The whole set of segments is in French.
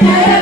ည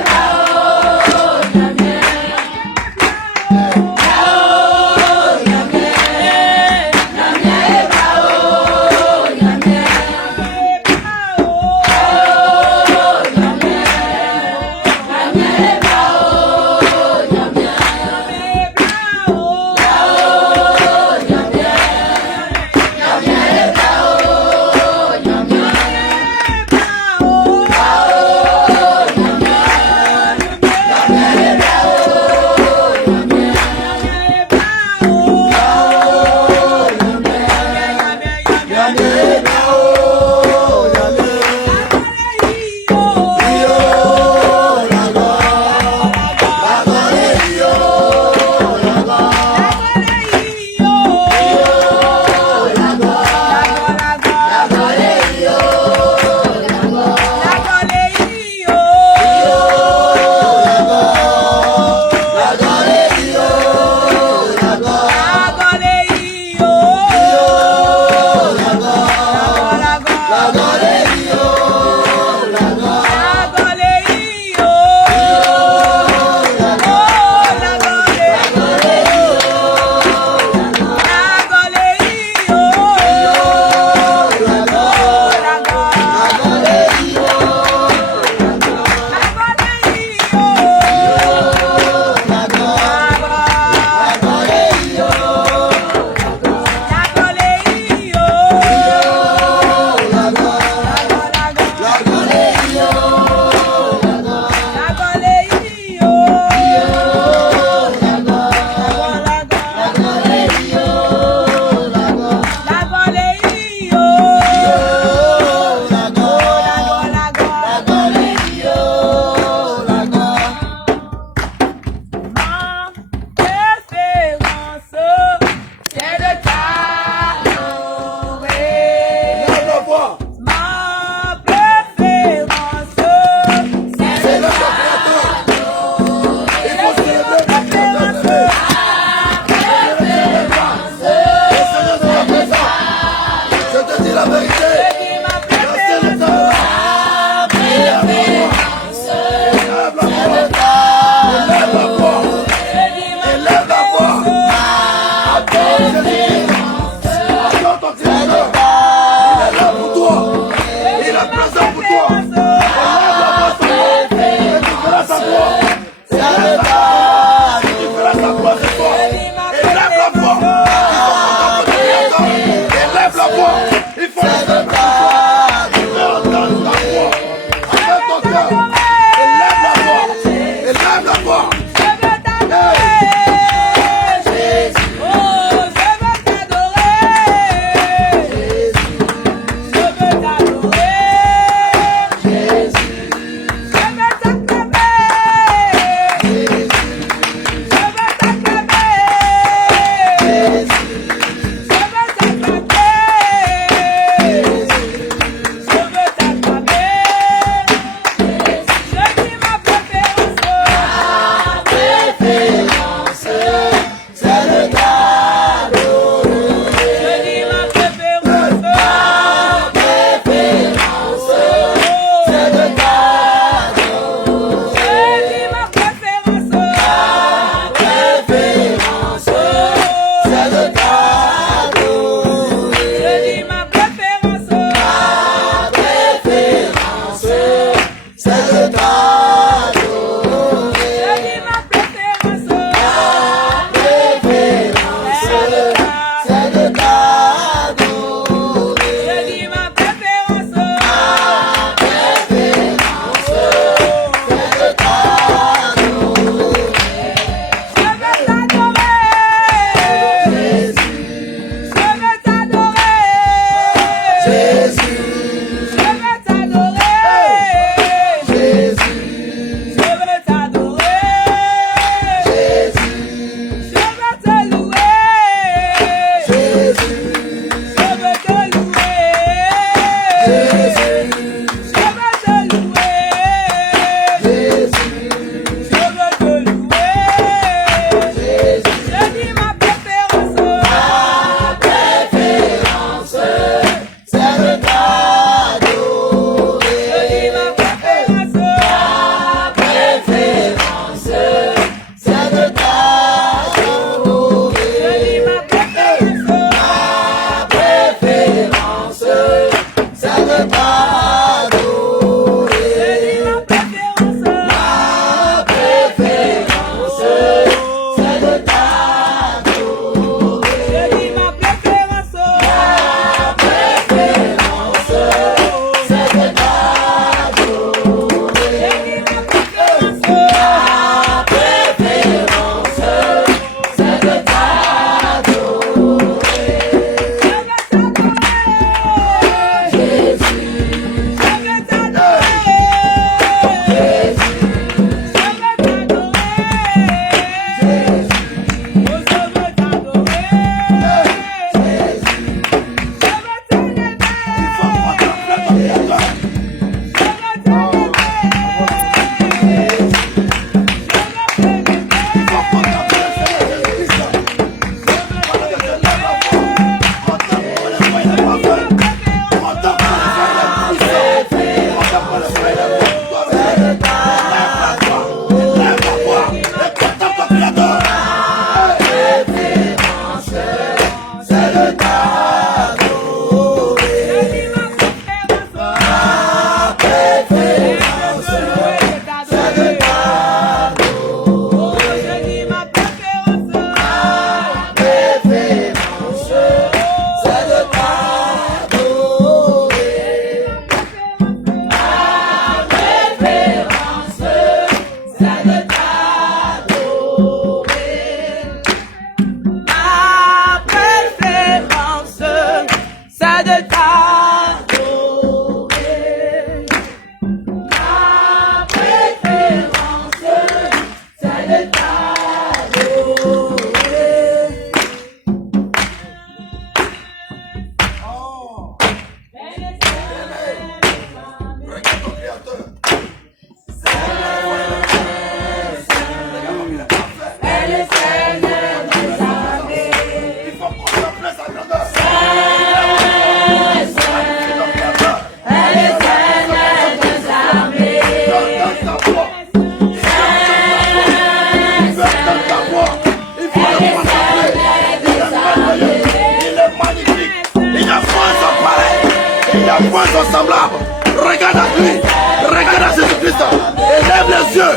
n'a point son semblable. Regarde à lui, regarde à Jésus-Christ, et lève les yeux,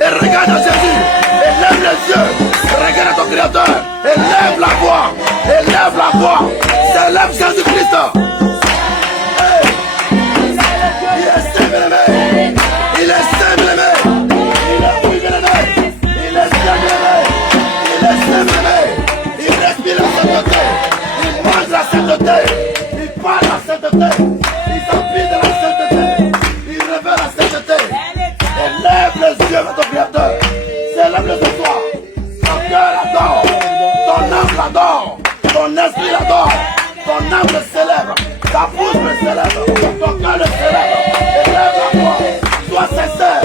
et regarde à Jésus, et lève les yeux, regarde à ton Créateur, et lève la voix, et lève la voix, célèbre Jésus-Christ. Il est saint, bien-aimé, il est saint, bien-aimé, il est oui, bien-aimé, il est saint, bien-aimé, il est saint, bien-aimé, il respire la sainteté, il mange la sainteté, il parle la sainteté, il s'empile de la sainteté, il révèle la sainteté, et lève les yeux vers ton Créateur, célèbre-le ce soir, ton cœur l'adore, ton âme l'adore, ton esprit l'adore, ton âme le célèbre, ta bouche le célèbre, ton cœur le célèbre, et lève la voix, sois sincère,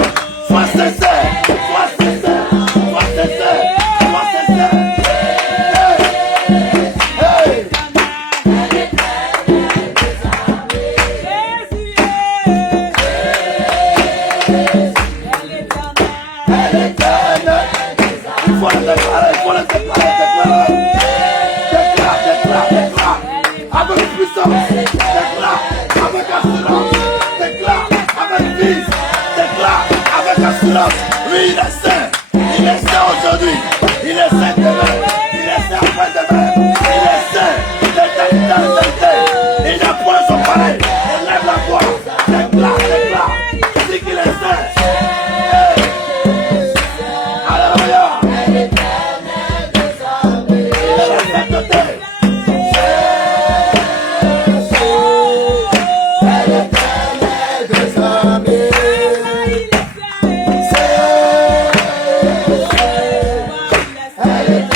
sois sincère, sois sincère, sois sincère, sois sincère. Hey, elle est éternelle. Il faut le déclarer, il faut le déclarer, déclarer. Déclare, déclare, déclare. Avec puissance, déclare avec assurance, déclare avec vie, déclare avec assurance. Oui, il est saint, il est saint aujourd'hui, il est saint demain, il est saint après-demain, il est saint d'éternité en éternité. Il n'a point son pareil, il lève la voix, déclare, déclare, dis qu'il est saint. Hey. Alléluia. Il est la sainteté. Elle est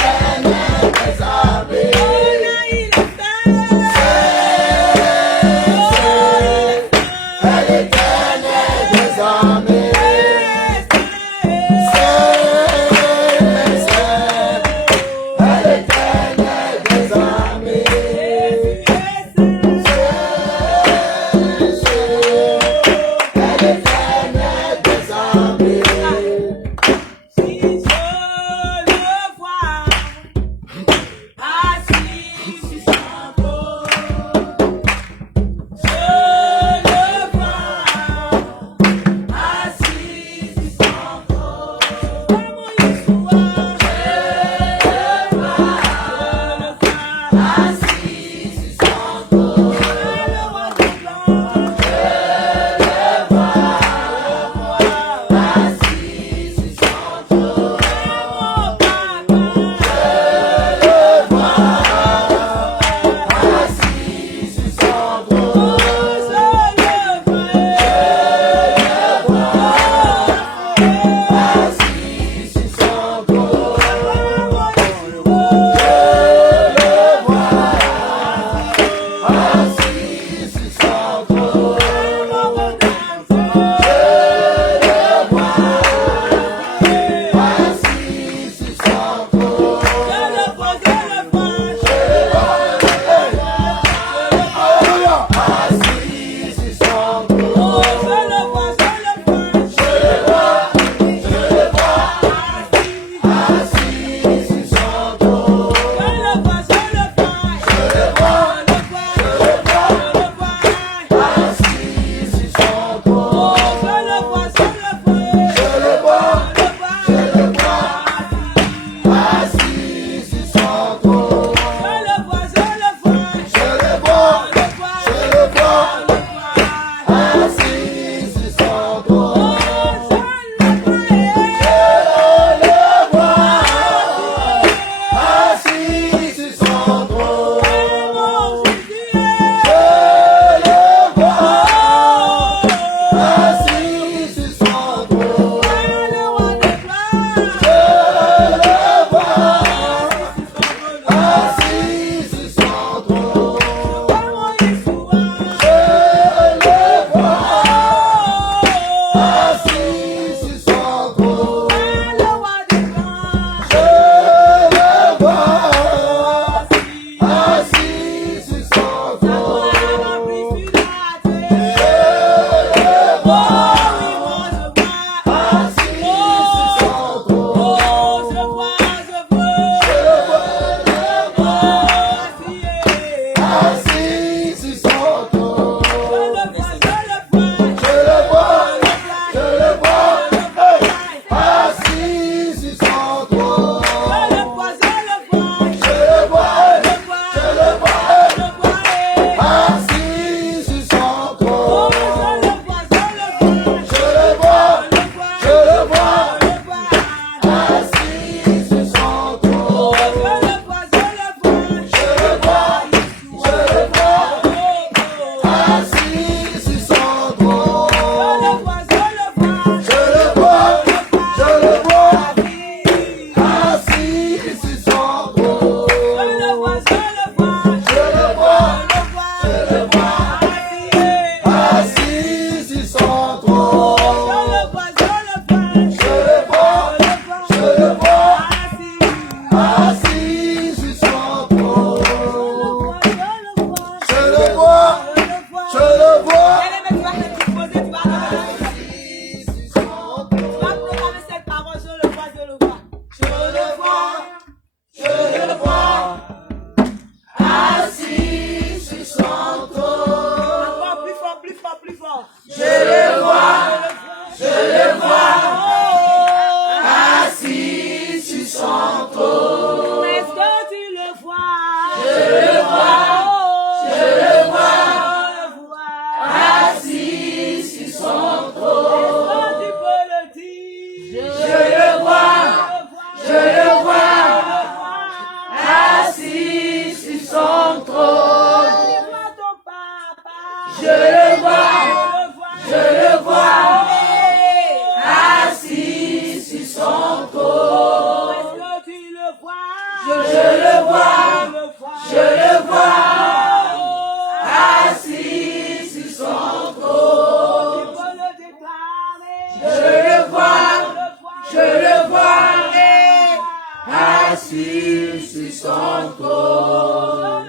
assis sur son trône.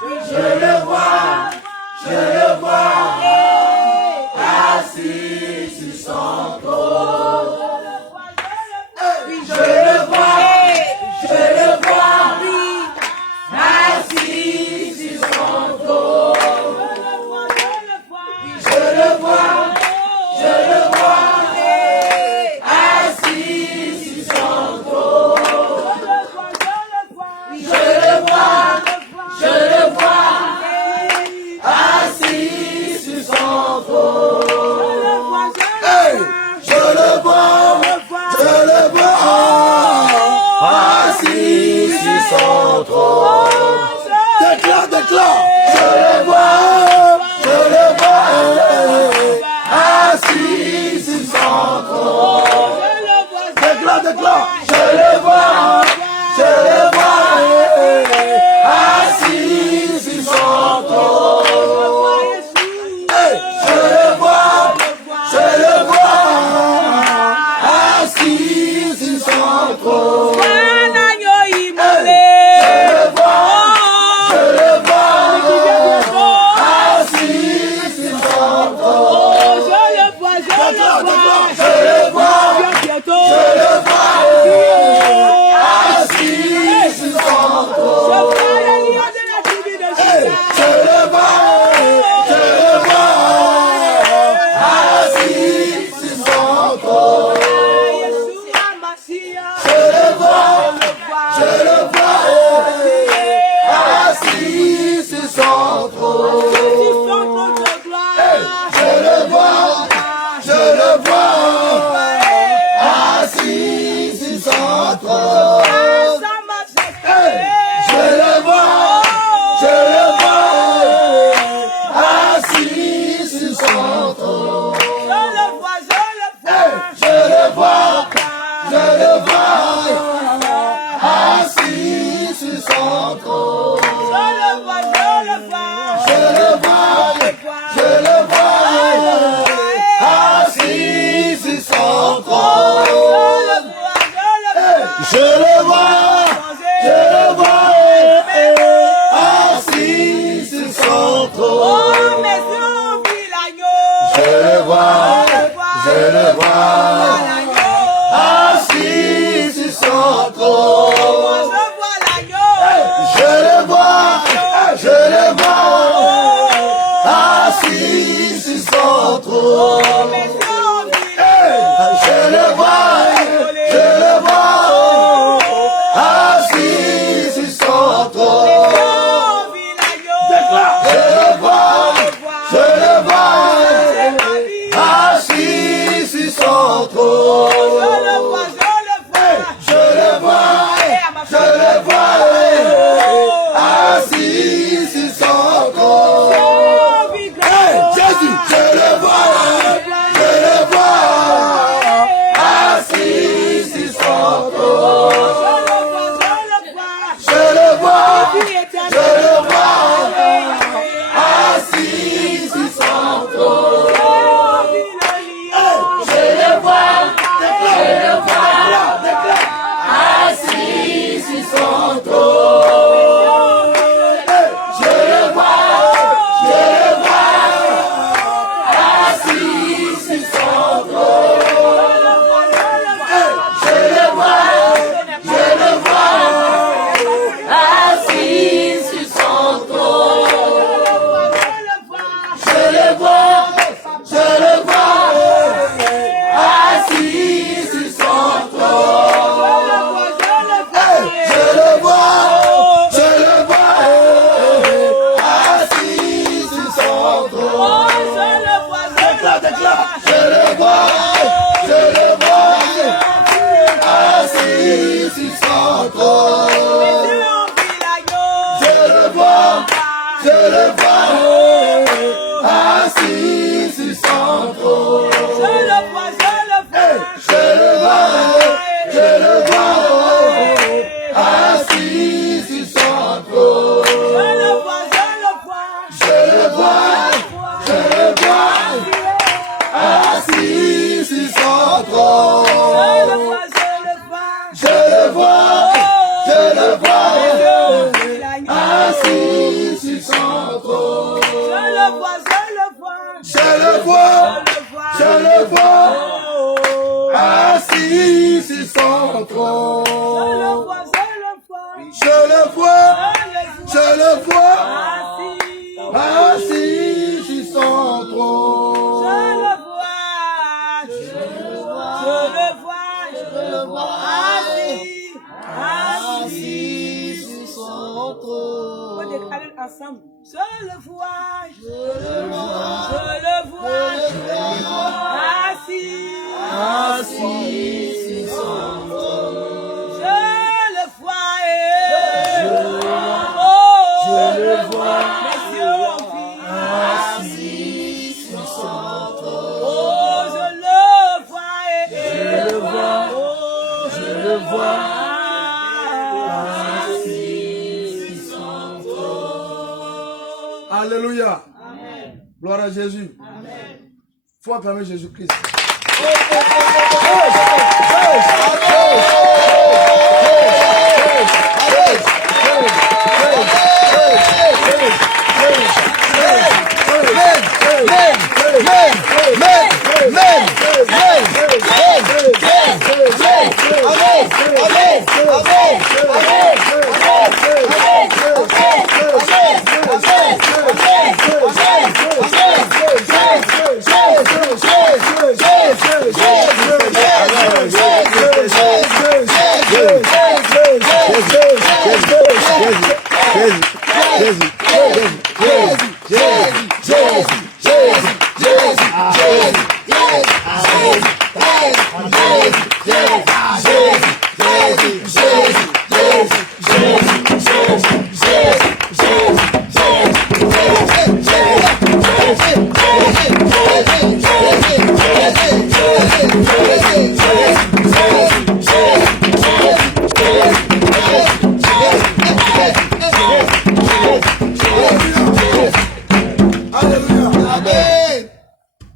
Je le vois, je le vois, assis sur son trône. Je le vois, assis sur son trône. Je le vois, assis sur son trône. Je le vois, assis sur son trône. Hey, je le vois, assis sur son trône. Déclare, je le vois, assis sur son trône. Déclare, je le vois, assis sur son trône. Hey, je le vois, assis sur son trône. Je le vois, vois, je le vois, assis sur son trône. Je le vois, assis sur son trône. Je le vois, assis sur son trône. On va déclarer ensemble. Je le vois, Assis sur son trône. je le vois, Assis sur son trône. oh, je le vois, Assis sur son trône. Alléluia. Gloire à Jésus. Faut acclamer Jésus-Christ.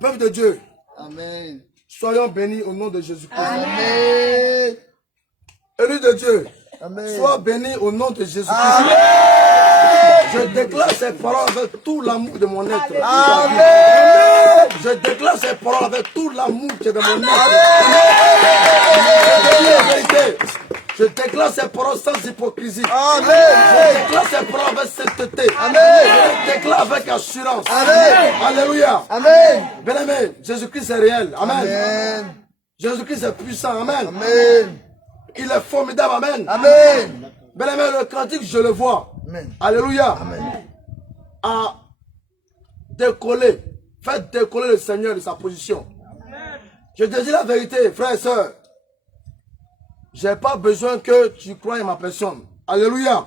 Peuple de Dieu, Amen. soyons bénis au nom de Jésus-Christ. Amen. Élu de Dieu, Amen. sois béni au nom de Jésus-Christ. Amen. Je déclare ces paroles avec tout l'amour de mon être. Amen. Je déclare ces paroles avec tout l'amour qui est de mon être. Je déclare ces paroles sans hypocrisie. Amen. Je déclare ces paroles avec sainteté. Amen. Je déclare avec assurance. Amen. Alléluia. Amen. Bien-aimé, Jésus-Christ est réel. Amen. Amen. Jésus-Christ est puissant. Amen. Amen. Il est formidable. Amen. Amen. Bien-aimé, le cantique, je le vois. Amen. Alléluia. Amen. À décoller. Faites décoller le Seigneur de sa position. Je te dis la vérité, frères et sœurs. Je n'ai pas besoin que tu croies à ma personne. Alléluia.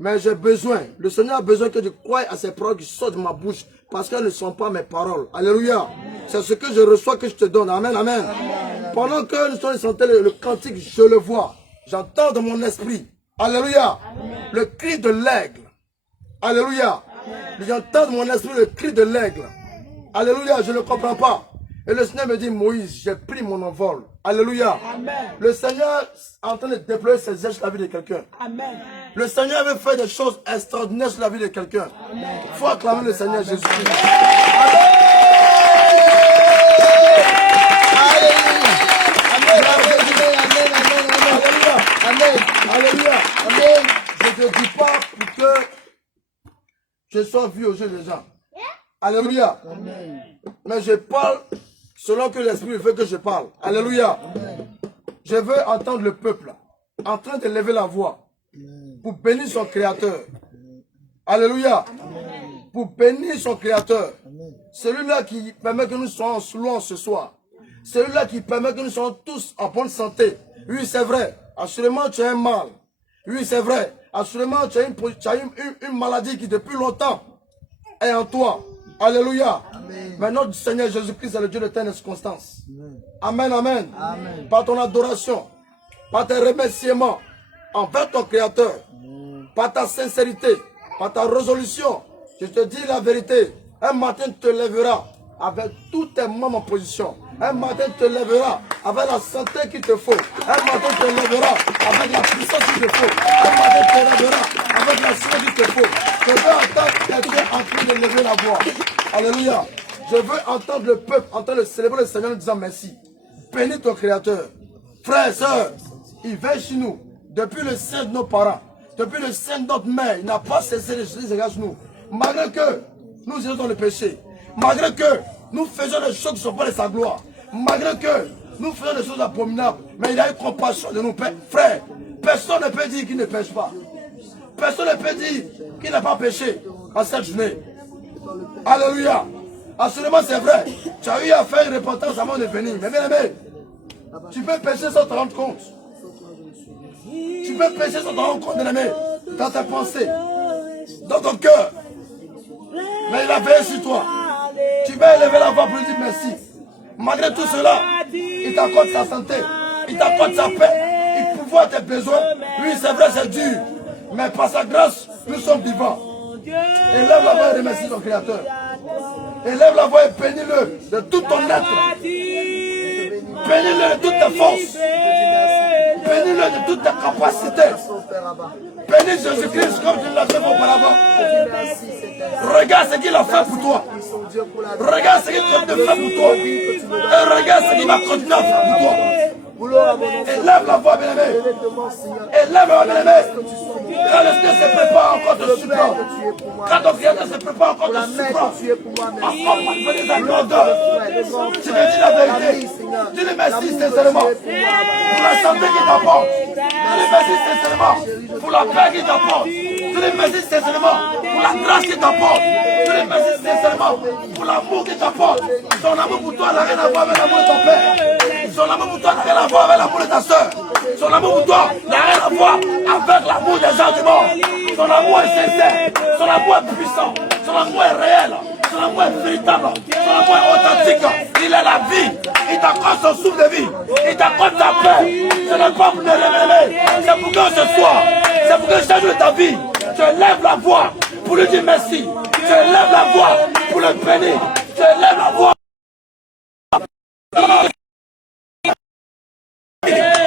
Mais j'ai besoin, le Seigneur a besoin que tu croies à ces paroles qui sortent de ma bouche. Parce qu'elles ne sont pas mes paroles. Alléluia. C'est ce que je reçois que je te donne. Amen, amen. Pendant que nous sommes chantés le cantique, je le vois. J'entends dans mon esprit. Alléluia. Le cri de l'aigle. Alléluia. J'entends dans mon esprit le cri de l'aigle. Alléluia, je ne comprends pas. Et le Seigneur me dit, Moïse, j'ai pris mon envol. Alléluia. Le Seigneur est en train de déployer ses ailes sur la vie de quelqu'un. Le Seigneur veut faire des choses extraordinaires sur la vie de quelqu'un. Il faut acclamer le Seigneur Jésus-Christ. Alléluia. Amen. Je ne te dis pas pour que je sois vu aux yeux des gens. Alléluia. Mais je parle selon que l'Esprit veut que je parle. Alléluia. Je veux entendre le peuple en train de lever la voix pour bénir son Créateur. Alléluia. Pour bénir son Créateur. Celui-là qui permet que nous soyons sous louange ce soir. Celui-là qui permet que nous soyons tous en bonne santé. Oui, c'est vrai. Assurément, tu as un mal. Oui, c'est vrai. Assurément, tu as une maladie qui depuis longtemps est en toi. Alléluia. Mais notre Seigneur Jésus-Christ est le Dieu de l'éternelle circonstance. Amen, amen. Par ton adoration, par tes remerciements envers ton Créateur, par ta sincérité, par ta résolution, je te dis la vérité. Un matin, tu te lèveras avec tous tes membres en position. Un matin, tu te lèveras avec la santé qu'il te faut. Un matin, tu te lèveras avec la puissance qu'il te faut. Un matin, tu te lèveras avec la santé qu'il te faut. Je veux entendre quelqu'un en train de lever la voix. Alléluia. Je veux entendre le peuple, entendre le célébrer le Seigneur en disant merci. Bénis ton Créateur. Frères et sœurs, il veille chez nous. Depuis le sein de nos parents, depuis le sein de notre mère, il n'a pas cessé de se regarder sur nous. Malgré que nous étions dans le péché, malgré que nous faisions des choses qui ne sont pas de sa gloire, malgré que nous faisons des choses abominables, mais il a eu compassion de nous. Frères, personne ne peut dire qu'il ne pêche pas. Personne ne peut dire qu'il n'a pas péché en cette journée. Alléluia. Absolument, c'est vrai. Tu as eu à faire une repentance avant de venir. Mais bien aimé, tu peux pécher sans te rendre compte. Tu peux pécher sans te rendre compte, bien aimé, dans tes pensées, dans ton cœur. Mais il a veillé sur toi. Tu vas élever la voix pour lui dire merci. Malgré tout cela, il t'accorde sa santé, il t'accorde sa paix, il pourvoit tes besoins. Oui, c'est vrai, c'est dur. Mais par sa grâce, nous sommes vivants. Élève la voix et remercie ton Créateur. Élève la voix et bénis-le de tout ton être. Bénis-le de toutes tes forces. Bénis-le de toutes tes capacités. Bénis Jésus-Christ comme tu l'as fait auparavant. Regarde ce qu'il a fait pour toi. Regarde ce qu'il compte de faire pour toi. Et regarde ce qu'il va continuer à faire pour toi. Élève la voix, bien-aimé. Élève la voix, bien-aimé. Quand le Seigneur se prépare encore de souffrance, quand ton Créateur se prépare encore de souffrance, encore manifester sa grandeur, tu me dis la vérité. Tu le merci sincèrement pour la santé qu'il t'apporte. Tu le merci sincèrement pour la paix qu'il t'apporte. Tu le merci sincèrement pour la grâce qu'il t'apporte. Tu le merci sincèrement pour l'amour qu'il t'apporte. Son amour pour toi n'a rien à voir avec l'amour de ton père. Son amour pour toi n'a rien à voir avec l'amour de ta soeur. Son amour pour toi n'a rien à voir avec l'amour des gens du monde. Son amour est sincère. Son amour est puissant. Son amour est réel. Son amour est véritable. Son amour est authentique. Il est la vie. Il t'accorde son souffle de vie. Il t'accorde ta paix. Ce n'est pas pour te révéler. C'est pour que ce soir, c'est pour que chaque jour de ta vie, tu lèves la voix pour lui dire merci. Tu lèves la voix pour le bénir. Tu lèves la voix.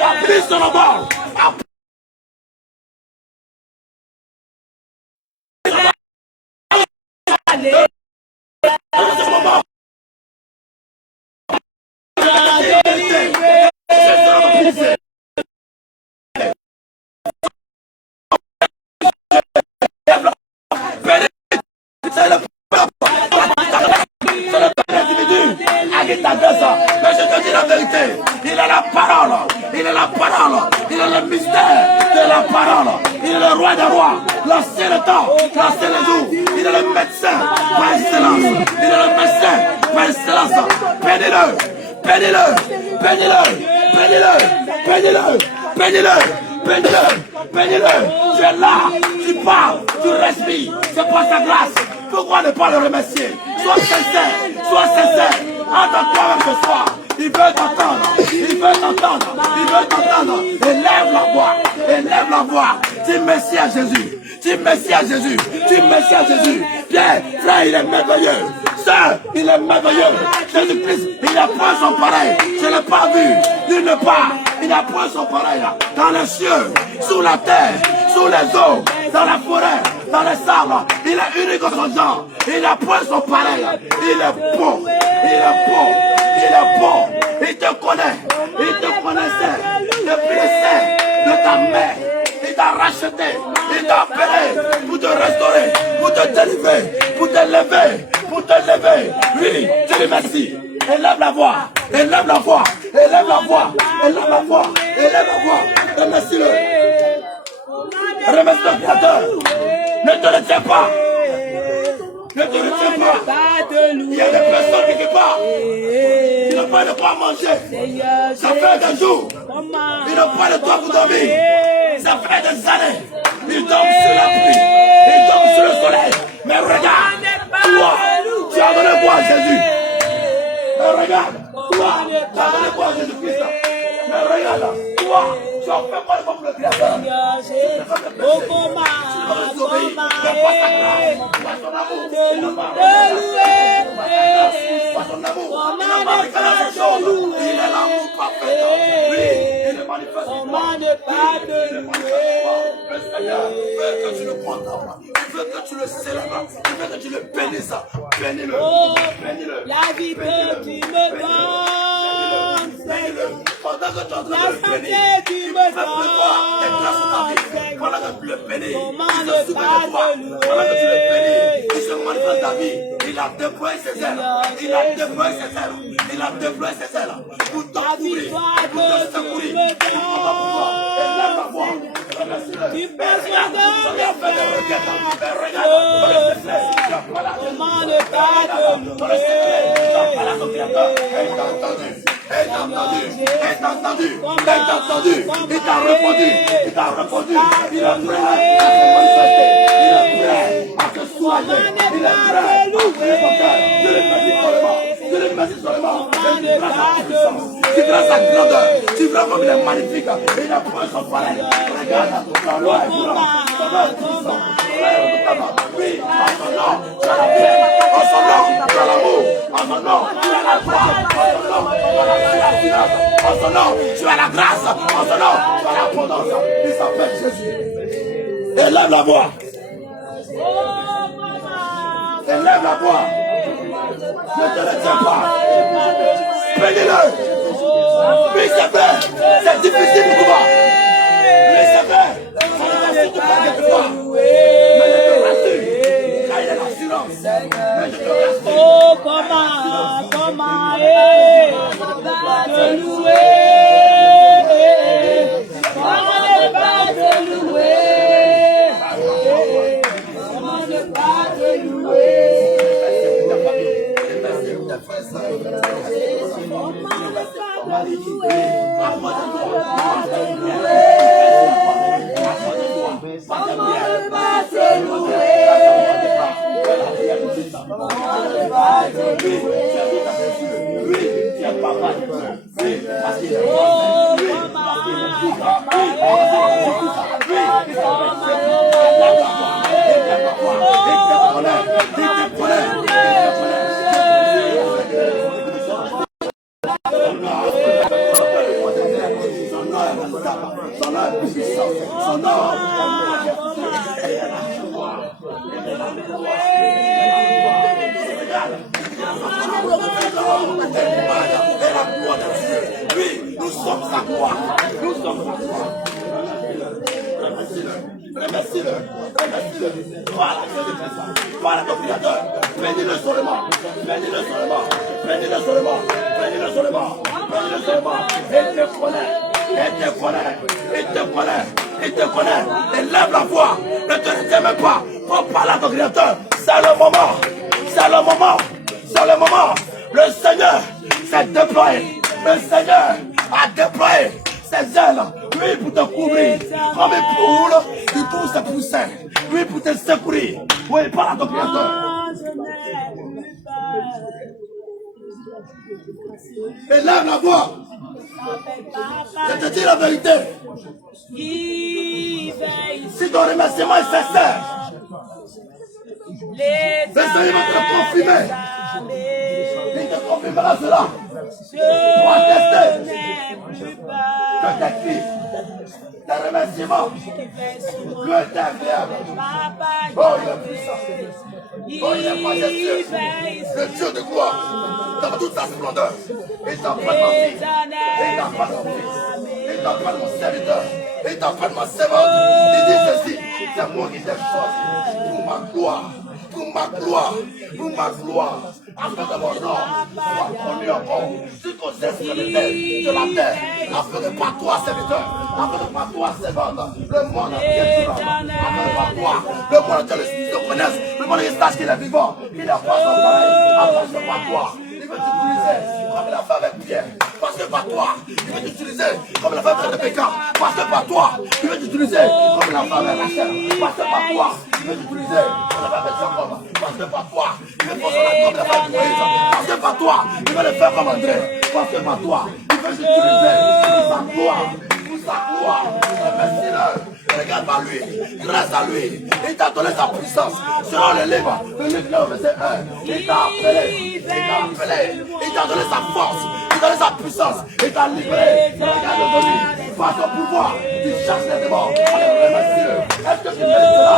Appuie sur le bord. Mais je te dis la vérité, il est la parole, il est la parole, il est le mystère de la parole, il est le roi des rois, l'ancien temps, l'ancien jour, il est le médecin par excellence, il est le médecin par excellence. Bénis-le, bénis-le, bénis-le, bénis-le, bénis-le, bénis-le, bénis-le, bénis-le. Tu es là, tu parles, tu respires, c'est par sa grâce. Pourquoi ne pas le remercier? Sois sincère, sois sincère. Entends toi-même ce soir. Il veut t'entendre. Il veut t'entendre. Il veut t'entendre. Élève la voix. Élève la voix. Dis merci à Jésus. Dis merci à Jésus. Dis merci à Jésus. Pierre, frère, il est merveilleux. Sœur, il est merveilleux. Jésus-Christ, il n'a point son pareil. Je ne l'ai pas vu. Nulle part. Il n'a point son pareil. Dans les cieux, sous la terre, sous les eaux, dans la forêt, dans les sables. Il est unique en son genre. Il n'a point son pareil. Il est bon. Il est bon. Il est bon. Il te connaît. Il te connaissait depuis le sein de ta mère. Il t'a racheté. Il t'a appelé pour te restaurer, pour te délivrer, pour te lever, pour te lever. Oui, je lui remercie. Élève la voix. Élève la voix. Élève la voix. Élève la voix. Élève la voix. Remercie-le. Remercie le Créateur. Ne te retiens pas. Ne te retiens pas. Il y a des personnes quelque part qui n'ont pas de quoi manger. Ça fait des jours. Ils n'ont pas de quoi pour dormir. Ça fait des années. Ils dorment sur la pluie. Ils dorment sur le soleil. Mais regarde, toi, tu as donné quoi à Jésus? Mais regarde, toi, tu as donné quoi à Jésus-Christ? Mais regarde, toi, tu as fait quoi pour le Créateur? Il est l'amour parfait. Oui, il est manifeste. Le Seigneur veut que tu le prends. veux que tu le célèbres. Je veux que tu le bénisses. Bénis-le. Oh, Bénis-le. la vie que tu me donnes, Bénis-le. Pendant que tu es en train la de le santé bénir, tu il me fait pleuvoir tes grâces sur ta vie. donnes, Pendant que tu le bénis, comment il ne se souvient pas de toi. te louer? Pendant que tu le bénis, il se manifeste ta vie. Il a déployé ses ailes. Il a déployé ses ailes. Il a déployé ses ailes. Pour La t'encouvrir, victoire pour te que tu secourir. me Il prend ta pouvoir. Et lève la voix. Remercie-le. Tu Mais fais regarde, soin de je viens faire des requêtes. Mais regarde, comment ne pas te louer? Il t'a entendu, il t'a entendu, il t'a entendu, il t'a répondu, il t'a répondu, il est prêt à se manifester, il est prêt à te soigner, il est prêt à ouvrir ton cœur. Je le bénis seulement, je le bénis seulement, et tu verras sa puissance, tu verras sa grandeur, tu verras comme il est magnifique, il a pris son palais, regarde, son nom est grand, son nom est puissant, son nom est redoutable, oui, en son nom, tu as la paix, en son nom, tu as l'amour, en son nom, tu as la joie, en son nom, tu as la finance, en son nom, tu as la grâce, en son nom, tu as l'abondance, il s'appelle Jésus. Élève la voix. Élève la voix. Ne te retiens pas. Bénis-le. Oui, c'est vrai. C'est difficile pour toi. Oui, c'est vrai. Ça ne va surtout pas de toi. Mais je te rassure. Car il est l'assurance. Mais je te rassure. Oh, comment te louer? Comment ne pas te louer? Comment ne pas te louer? Oui, nous sommes sa gloire. Nous sommes sa gloire. Remercie-le. Remercie-le. Remercie-le. Voilà, voilà ton Créateur. Bénis-le seulement. Bénis-le seulement. Bénis-le seulement. Bénis-le seulement. Bénis-le seulement. Il te connaît. Il te connaît. Il te connaît. Il te connaît. Et lève la voix. Ne te retiens même pas. Pour parler à ton Créateur. C'est le moment. C'est le moment. C'est le moment. Le Seigneur s'est déployé. Le Seigneur a déployé ses ailes, oui, pour te couvrir, comme une poule qui trouve ses poussins, oui, pour te secourir. Oui, parle à ton Créateur. Élève la voix. Je te dis la vérité. Si ton remerciement est sincère, le Seigneur va te confirmer. Il te confirmera cela. Pour attester que tes cris, tes remerciements, lui est agréable. Oh, il est puissant. Oh, il est majestueux. Le Dieu de gloire, dans toute sa splendeur. Il t'en prend mon fils. Il t'en prend mon fils. Il t'en prend mon serviteur. Il t'en prend ma servante. Il dit ceci, c'est moi qui t'ai choisi pour ma gloire. Pour ma gloire, pour ma gloire, afin que mon nom soit connu encore jusqu'aux extrémités de la terre, afin que par toi, serviteur, afin que par toi, servante, le monde entier te rende, afin que par toi, le monde entier le connaisse, le monde entier sache qu'il est vivant, qu'il n'a pas son pareil, afin que par toi, il veut t'utiliser comme il a fait avec Pierre, parce que par toi, il veut t'utiliser comme il a fait avec Rebecca, parce que par toi, il veut t'utiliser comme il a fait avec Rachel, parce que par toi, il veut t'utiliser comme il a fait avec Jacob, parce que par toi, il veut poser la comme il a fait avec Moïse, parce que par toi, il veut le faire comme André, parce que par toi, il veut t'utiliser pour sa gloire, remercie-le. Regarde par lui, grâce à lui, il t'a donné sa puissance. Selon le livre, verset 1, il t'a appelé, il t'a donné sa force, il t'a donné sa puissance, il t'a libéré. Regarde le donné, par son pouvoir, il chasse les démons. Allez, remercie-le. Est-ce que tu mérites cela?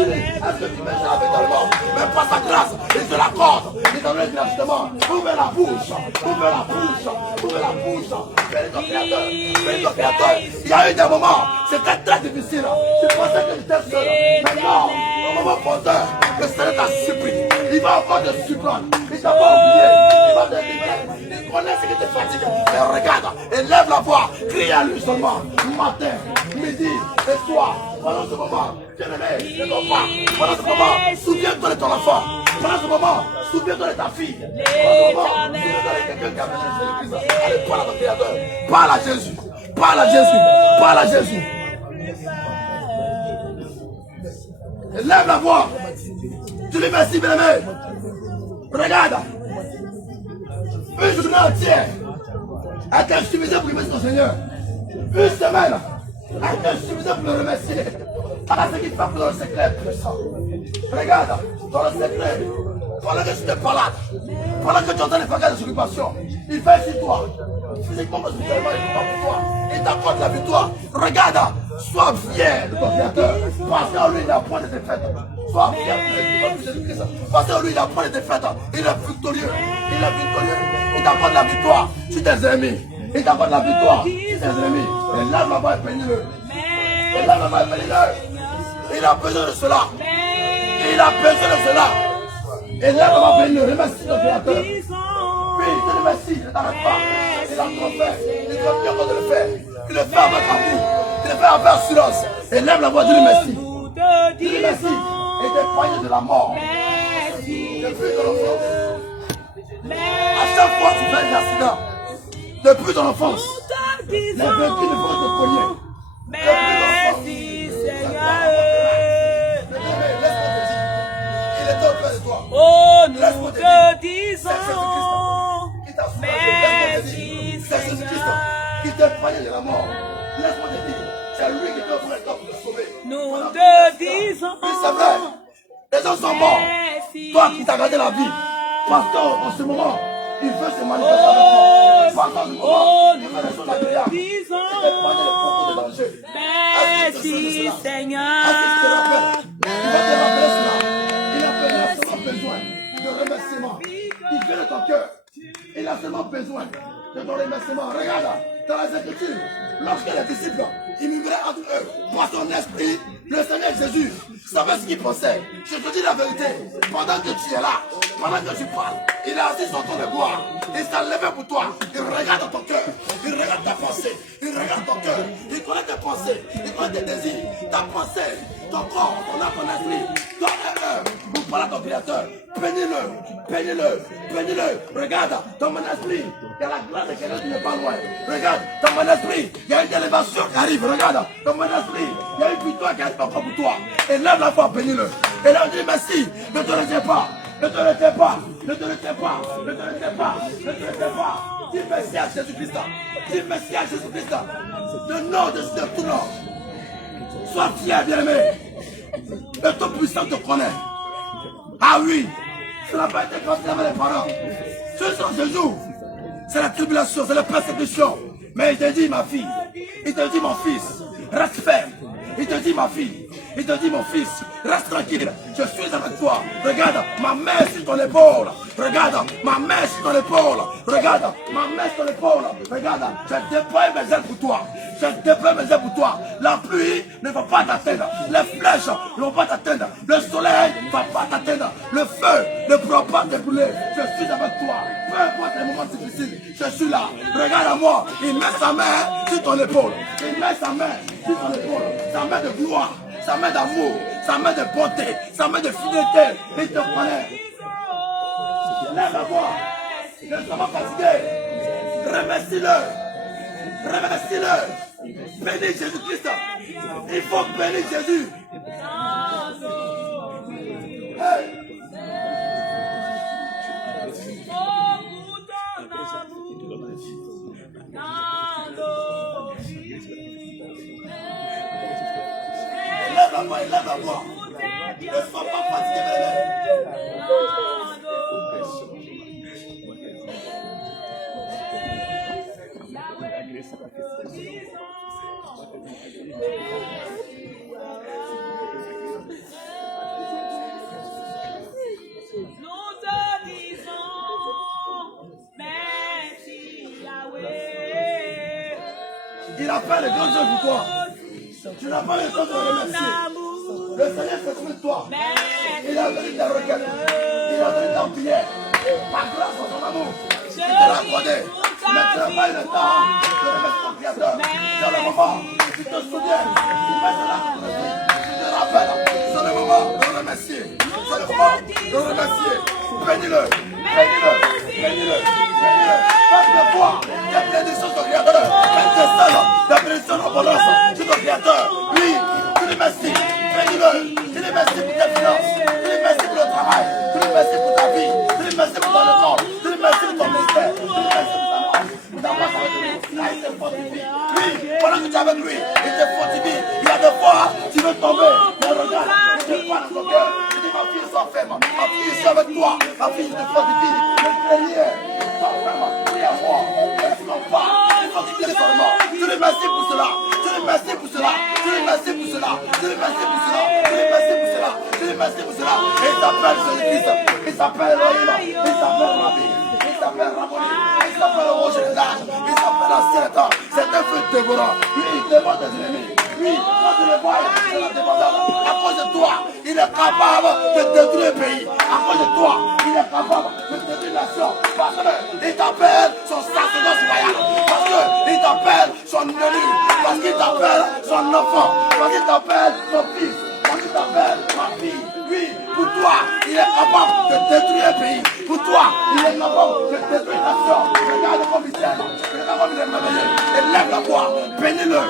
Est-ce que tu mérites cela véritablement? Mais par sa grâce, il te l'accorde. Il t'en donne gratuitement. Ouvre la bouche. Ouvre la bouche. Ouvre la bouche. Bénis ton Créateur. Bénis ton Créateur. Il y a eu des moments, c'était très difficile. Tu pensais que tu étais seul. Mais non, au moment porteur, le Seigneur t'a surpris. Il va encore te surprendre. Il t'a pas oublié. Il va te libérer. Il connaît ce qui te fatigue. Mais regarde, élève la voix. Crie à lui seulement. Matin, midi et soir. Pendant ce moment, bien-aimé, ne tombe pas. Pendant ce moment, souviens-toi de ton enfant. Pendant ce moment, souviens-toi de ta fille. Pendant ce moment, souviens-toi de quelqu'un qui a besoin de Jésus-Christ. Allez, parle à ton Créateur. Parle à Jésus. Parle à Jésus. Parle à Jésus. Lève la voix. Tu lui merci, bien-aimé. Regarde. Une journée entière a été suffisante pour remercier ton Seigneur. Une semaine a été suffisante pour le remercier. À ce qu'il fait pour le secret puissant. Regarde, dans le secret, pendant que tu te balades, pendant que tu entends les bagages de occupation, il fait sur toi. Physiquement, spirituellement, il fait pour toi. Il t'accorde la victoire. Regarde, sois fier de ton Créateur. Parce qu'en lui, il a point de défaite. Sois fier de Jésus-Christ. Parce qu'en lui, il a point de défaite. Il est victorieux. Il est victorieux. Il t'accorde la victoire sur tes ennemis. Il t'accorde la victoire sur tes ennemis. Et là, ma voix est bénie-le. Et là, ma voix est bénie-le. Il a besoin de cela. Il a besoin de cela. Et là, ma voix est bénie-le. Remercie ton Créateur. Oui, je te remercie. Ne t'arrête pas. Il a trop fait. Il doit bien de le faire. Il le fait avec amour. Il le fait avec assurance. Et lève la voix, dis-le merci. Dis-le merci. Et t'épargne de la mort. Depuis ton enfance. À chaque fois que tu fais un accident, depuis ton enfance, les vaincus ne vont te cogner. Merci Seigneur. Laisse-moi te dire. Il est auprès de toi. Oh, nous te disons. Merci c'est Jésus-Christ qui t'épargne de la mort. Laisse-moi te dire. C'est lui qui t'offre le temps pour te sauver. Nous te disons. Oui, c'est vrai. Les gens sont morts. Toi qui t'as gardé la vie. Parce qu'en ce moment, il veut se manifester avec toi. Parce qu'en ce moment, il fait des choses agréables. Il t'épargne les propos de danger. Merci Seigneur. Est-ce que tu te rappelles? Il va te rappeler cela. Il a seulement besoin de remerciement. Il vient de ton cœur. Il a seulement besoin de ton remerciement. Regarde, dans les Écritures, lorsque les disciples, ils murmuraient entre eux, par son esprit, le Seigneur Jésus savait ce qu'il pensait. Je te dis la vérité, pendant que tu es là, pendant que tu parles, il est assis sur ton de gloire. Il s'est levé pour toi. Il regarde ton cœur. Il regarde ta pensée. Il regarde ton cœur. Il connaît tes pensées. Il connaît tes désirs. Ta pensée, ton corps, ton âme, ton esprit. Toi et eux, vous parlez à ton Créateur. Bénis-le. Bénis-le. Bénis-le. Regarde, dans mon esprit, il y a la grâce de quelqu'un qui n'est pas loin. Regarde, dans mon esprit, il y a une élévation qui arrive. Regarde, dans mon esprit, il y a une victoire qui arrive encore pour toi. Et lève la voix, bénis-le. Et là, on dit merci. Ne te retiens pas. Ne te retiens pas. Ne te retiens pas. Ne te retiens pas. Ne te retiens pas. Dis merci à Jésus-Christ. Dis merci à Jésus-Christ. Le nom de tout nom. Sois fier, bien-aimé. Le Tout-Puissant te connaît. Ah oui. Ça n'a pas été comme ça avec les parents. Ce jour, c'est la tribulation, c'est la persécution. Mais il te dit, ma fille, il te dit, mon fils, reste ferme. Il te dit, ma fille, il te dit, mon fils, reste tranquille. Je suis avec toi. Regarde, ma main sur ton épaule. Regarde, ma main sur ton épaule. Regarde, ma main sur ton épaule. Regarde, je déploie mes ailes pour toi. Je déploie mes ailes pour toi. La pluie ne va pas t'atteindre. Les flèches ne vont pas t'atteindre. Le soleil ne va pas t'atteindre. Le feu ne pourra pas te brûler. Je suis avec toi. Peu importe les moments difficiles, je suis là. Regarde à moi. Il met sa main sur ton épaule. Il met sa main sur ton épaule. Sa main de gloire, sa main d'amour, sa main de bonté, sa main de fidélité. Il te connaît. Lève la voix. Ne sois pas fatigué. Remercie-le. Remercie-le. Bénis Jésus-Christ. Il faut bénir Jésus. Hey. Lève la voix. Ne sois pas fatigué, bébé. Il a fait les grandes œuvres pour toi. Tu n'as pas le temps de le remercier. Le Seigneur s'est souvenu de toi. Il a donné ta requête. Il a donné ta prière. Par grâce à son amour, il te l'a accordé. Mais tu n'as pas eu le temps de remercier ton Créateur. C'est le moment où tu te souviens. Il met de la tu te rappelles. C'est le moment de le remercier. C'est le moment de le remercier. Bénis-le. Bénis-le. Bénis-le. Bénis-le. Faites le poids des bénédictions de ton Créateur. Faites le seul des bénédictions d'abondance de ton Créateur. Oui, tu lui remercies. Bénis-le. Tu lui remercies pour tes finances. Tu lui remercies pour le travail. Tu lui remercies pour ta vie. Tu lui remercies pour ton école. Tu lui remercies pour ton ministère. Tu lui remercies pour ta marche. Pour ta marche avec lui. Là, il te fortifie. Oui, pendant que tu es avec lui, il te fortifie. Il y a des fois, tu veux tomber. Mais regarde, tu te parles dans ton cœur. Tu dis, ma fille, sois ferme. Ma fille, je suis avec toi. Ma fille, je te fortifie. Le guerrier, sois ferme. Il est fort. Laisse-moi pas. Il fortifie seulement. Tu lui remercies pour cela. Tu lui remercies pour cela. Tu lui remercies pour cela. Tu lui remercies pour cela. Tu lui remercies pour cela. Tu lui remercies pour cela. Et il s'appelle Jésus-Christ. Il s'appelle Elohim. Il s'appelle Rabbi. Il s'appelle Rabboni. Il s'appelle le Rocher des âges. Il s'appelle l'ancien temps. C'est un feu dévorant. Lui, il dévore tes ennemis. Lui, quand tu le vois, c'est la dépendance. À cause de toi, il est capable de détruire le pays. À cause de toi, il est capable de détruire la nation. Parce qu'il t'appelle son sacerdoce royal. Parce qu'il t'appelle son élu. Parce qu'il t'appelle son enfant. Parce qu'il t'appelle son fils. Parce qu'il t'appelle ma fille. Oui, pour toi, il est capable de détruire un pays. Pour toi, il est capable de détruire une nation. Regarde comme il t'aime. Regarde comme il est merveilleux. Et lève la voix. Bénis-le.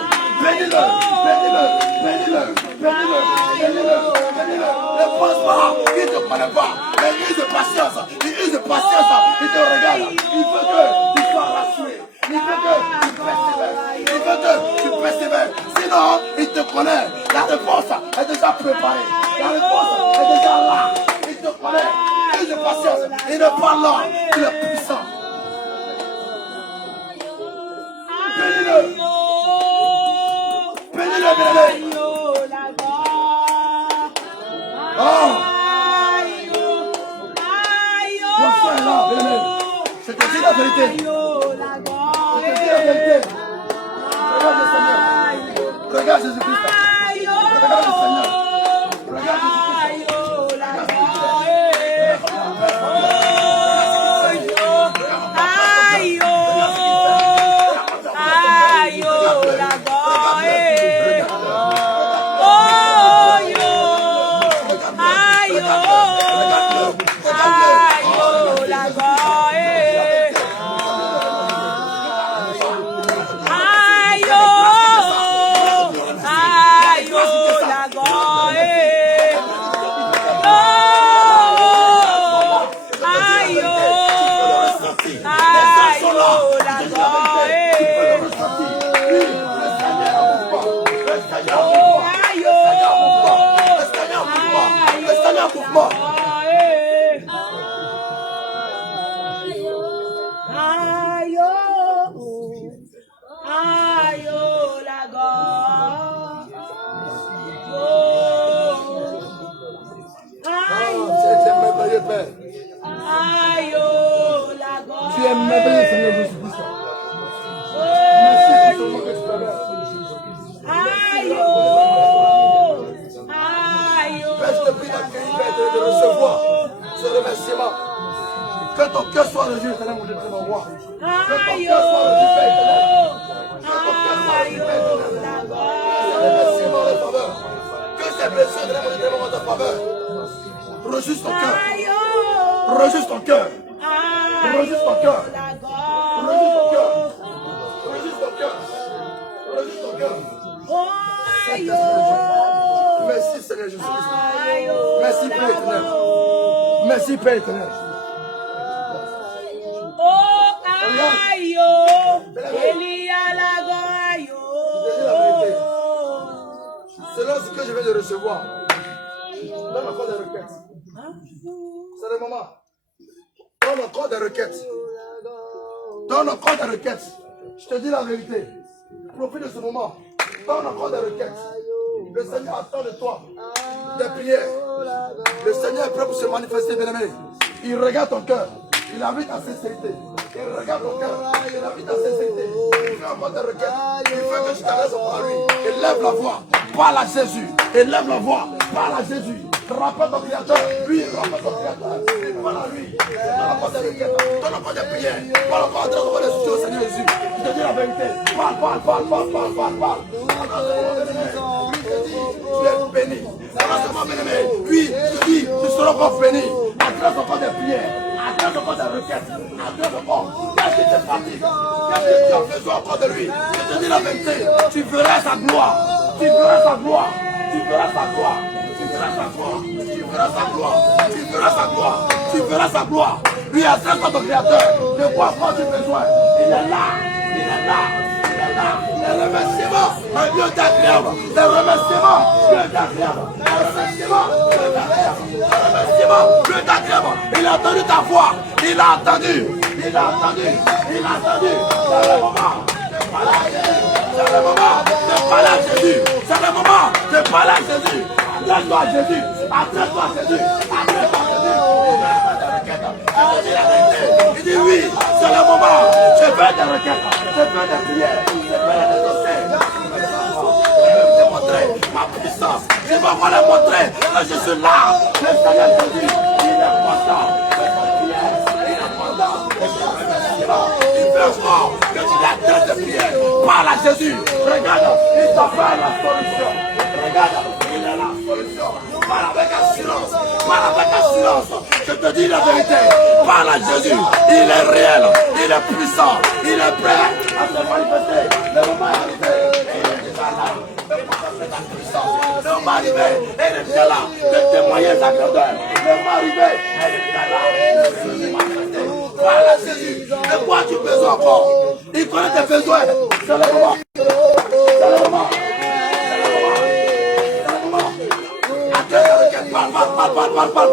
Bénis-le. Bénis-le. Bénis-le. Bénis-le. Bénis-le. Bénis-le. Ne pense pas qu'il ne te connaît pas. Mais il use de patience. Il use de patience. Il te regarde. Il veut que tu sois rassuré. Il veut que tu persévères. Il veut que tu persévères. Sinon, il te connaît. La réponse est déjà préparée. La réponse est déjà là. Il te connaît. Il use de patience. Il ne parle pas. Il est puissant. Bénis-le. Bénis-le, bénis-le. Oh! Ton frère est là, bénis-le. Je te dis la vérité. Je te dis la vérité. Regarde le Seigneur. Regarde Jésus-Christ. Regarde le Seigneur. Regarde Jésus-Christ. Tu es merveilleux, Seigneur Jésus-Christ. Merci pour ce que tu permets. Père, je te prie d'accueillir, de recevoir ce remerciement. Que ton cœur soit réjoui, Seigneur, mon Dieu, mon roi. Que ton cœur soit réjoui, Père éternel. Que ton cœur soit réjoui, Père éternel. Que ces remerciements de faveur. Que ces blessures, Seigneur, mon Dieu, mon faveur. Rejuste ton cœur. Rejuste ton cœur. Rejuste ton cœur. Rejuste ton cœur. Rejuste ton cœur. Rejuste ton cœur. Merci Seigneur Jésus-Christ. Merci Père éternel. Merci Père éternel. Selon ce que je viens de recevoir, donne encore des requêtes. C'est le moment. Donne encore des requêtes. Donne encore des requêtes. Je te dis la vérité. Profite de ce moment. Donne encore des requêtes. Le Seigneur attend de toi des prières. Le Seigneur est prêt pour se manifester, bien-aimé. Il regarde ton cœur. Il a vu ta sincérité. Il regarde ton cœur. Il a vu ta sincérité. Il fait encore des requêtes. Il fait que tu t'adresses à lui. Élève la voix. Parle à Jésus. Élève la voix. Parle à Jésus. Rappelle ton Créateur. Lui, rappelle ton Créateur. Parle à lui. Donne encore des requêtes. Donne encore des prières. Parle encore des sujets au Seigneur Jésus. Je te dis la vérité. Parle. Tu es béni. Seulement béni. Lui, tu dis, tu seras encore béni. Adresse encore des prières. Adresse encore des requêtes. Adresse encore. Qu'est-ce qui t'est parti? Qu'est-ce que tu as besoin encore de lui? Je te dis la vérité. Tu verras sa gloire. Tu verras sa gloire. Tu verras sa gloire. Tu verras sa gloire. Tu verras sa gloire. Tu verras sa gloire. Tu verras sa gloire. Lui, adresse à ton Créateur. De quoi prends-tu besoin? Il est là. Il est là. Il est là. Les remerciements, un Dieu d'agréable. Les remerciements, Dieu d'agréable. Les remerciements, Dieu d'agréable. Les remerciements, Dieu d'agréable. Il a entendu ta voix. Il a entendu. Il a entendu. Il a entendu. C'est le moment de parler à Jésus. C'est le moment de parler à Jésus. C'est le moment de parler à Jésus. Adresse-toi à Jésus. Adresse-toi à Jésus. Adresse-toi à Jésus. Il dit oui, c'est le moment. Je fais des requêtes. Je fais des prières. Je fais des dossiers. Je vais te montrer ma puissance. Je vais vous le montrer que je suis là. Le Seigneur Jésus, il est constant. Il est constant. Il veut voir que tu l'adresses de prière. Parle à Jésus. Regarde, il t'offre la solution. Regarde, il est la solution. Parle avec assurance. Parle avec assurance. Je te dis la vérité. Parle à Jésus. Il est réel. Il est puissant. Il est prêt à se manifester. Le moment est arrivé. Il est déjà là. Le moment est arrivé. Il est déjà là. De témoigner sa grandeur. Le moment est arrivé. Il est déjà là. De se manifester. Parle à Jésus. De quoi tu as besoin encore? Il connaît tes besoins. C'est le moment. C'est le moment.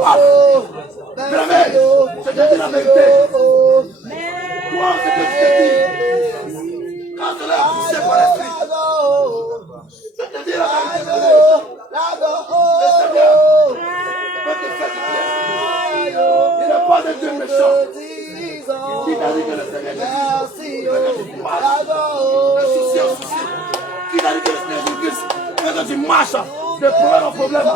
Parle. Bien-aimé, je te dis la vérité. Toi, ce que tu te dis, quand cela est poussé par l'esprit, je te dis la vérité. Le Seigneur peut te faire du bien. Il n'est pas de Dieu méchant. Qui t'a dit que le Seigneur Jésus veut que tu marches de souci en souci? Qui t'a dit que le Seigneur Jésus veut que tu marches de problème en problème?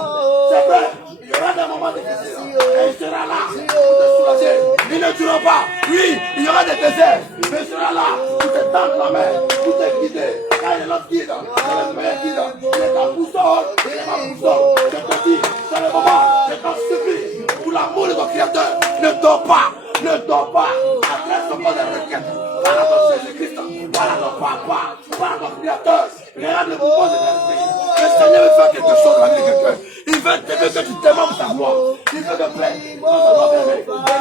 C'est vrai. Il y aura des moments difficiles et il sera là pour te soulager. Il ne durera pas. Oui, il y aura des déserts, mais il sera là pour te tendre la main, pour te guider. Car il est notre guide, c'est le meilleur guide. Il est ta boussole, il est ma boussole. Je te dis, c'est le moment, je t'en supplie, pour l'amour de ton Créateur, ne dors pas, ne dors pas. Adresse encore des requêtes. Parle à ton Jésus-Christ, parle à ton papa, parle à ton Créateur. Regarde le mouvement de l'esprit. Le Seigneur veut faire quelque chose dans la vie de quelqu'un. Il veut que tu t'aimes sa voix. Il veut te plaire.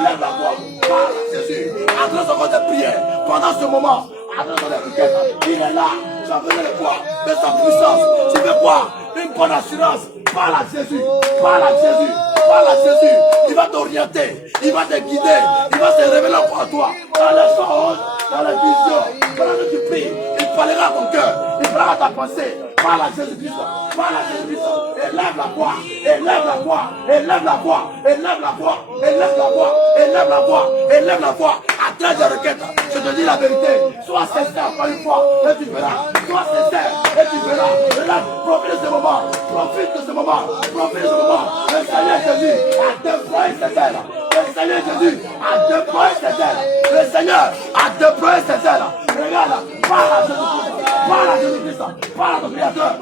Lève la voix. Parle à Jésus. Adresse encore des prières. Pendant ce moment, adresse encore des requêtes. Il est là. Tu as besoin de quoi? De sa puissance. Tu veux quoi? Une bonne assurance. Parle à Jésus. Parle à Jésus. Parle à Jésus. Il va t'orienter. Il va te guider. Il va se révéler encore à toi. Dans les choses, dans les visions. Pendant que tu pries, il parlera à ton cœur. Il parlera à ta pensée. Parle à Jésus-Christ. Parle à Jésus-Christ. Élève la voix. Élève la voix. Élève la voix. Élève la voix. Élève la voix. Élève la voix. Élève la voix. Adresse des requêtes. Je te dis la vérité. Sois sincère encore une fois. Et tu verras. Sois sincère. Et tu verras. Relève. Profite de ce moment. Profite de ce moment. Profite de ce moment. Le Seigneur Jésus a déployé ses ailes. Le Seigneur Jésus a déployé ses ailes. Le Seigneur a déployé ses ailes. Regarde. Parle à Jésus-Christ. Parle à Jésus-Christ. Parle à ton Créateur.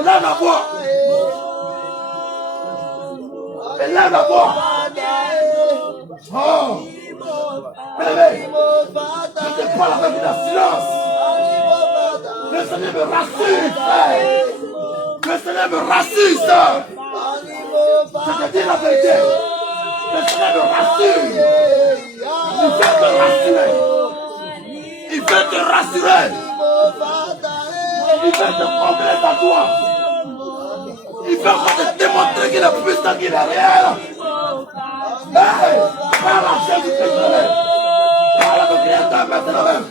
Élève la voix. Élève la voix. Oh. Bébé, je te parle avec la silence. Le Seigneur me rassure, frère. Le Seigneur me rassure, sœur. Je te dis la vérité. Le Seigneur me rassure. Il veut te rassurer. Il veut te rassurer. Il veut te combler ta joie. Il veut te démontrer qu'il est puissant, qu'il est réel. Hey, parle à Jésus-Christ. Parle à ton Créateur maintenant même.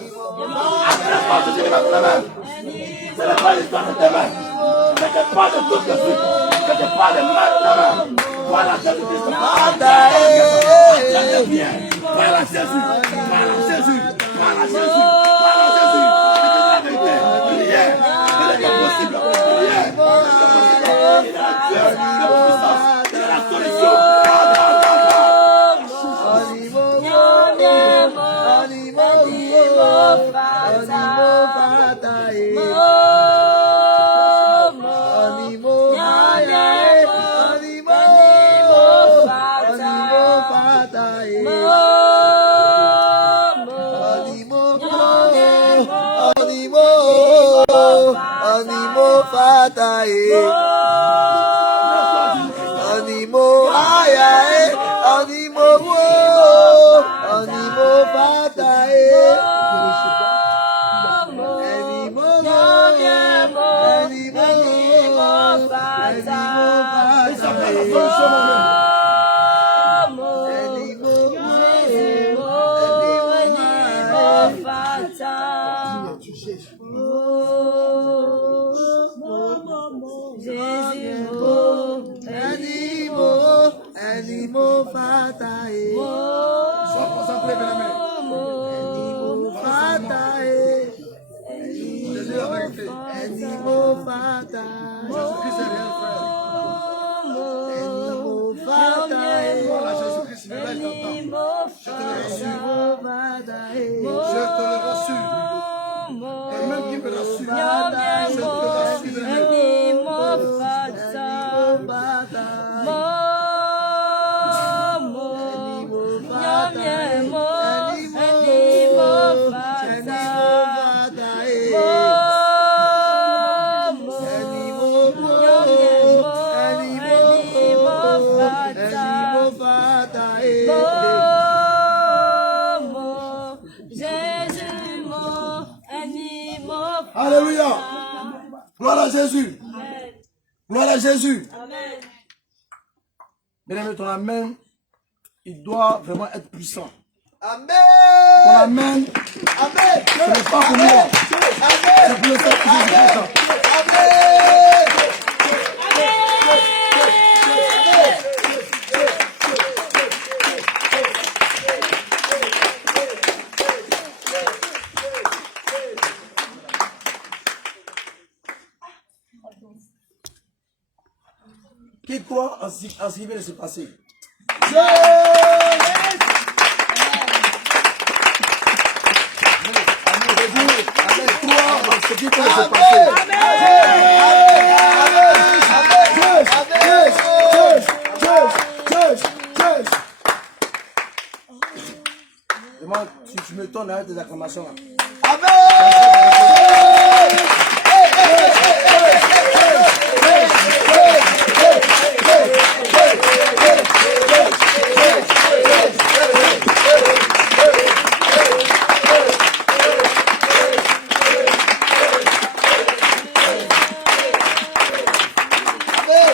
Adresse-moi à Jésus maintenant même. Ce n'est pas l'histoire de tes mains. Ce n'est pas de tout de suite. Ce n'est pas de maintenant même. Parle à Jésus-Christ. Reçois tes prières. Parle à Jésus. Parle à Jésus. Parle à Jésus. Parle à Jésus. C'est la vérité. Prière. Il est possible. Prière. Il est la Dieu de puissance. Il est la solution. Animo, ay, ay, animo, animo, fatae. Animo, fatae. Sois concentré, bien-aimé. Animo, fatae. Jésus est la vérité. Animo, fatae. Jésus-Christ est réel, frère. Animo, fatae. Voilà, Jésus-Christ, il est là, il t'entend. Je te le rassure. Je te le rassure. Et même qui me rassure, je te le rassure, bien-aimé. Alléluia. Gloire à Jésus. Gloire à Jésus. Bien-aimé, ton amen, il doit vraiment être puissant. Amen. Ton amen, Amen. ce n'est pas pour moi. C'est pour le Seigneur qui est puissant. Qui croit en ce qui vient de se passer? Moi, tu me tournes avec tes acclamations là.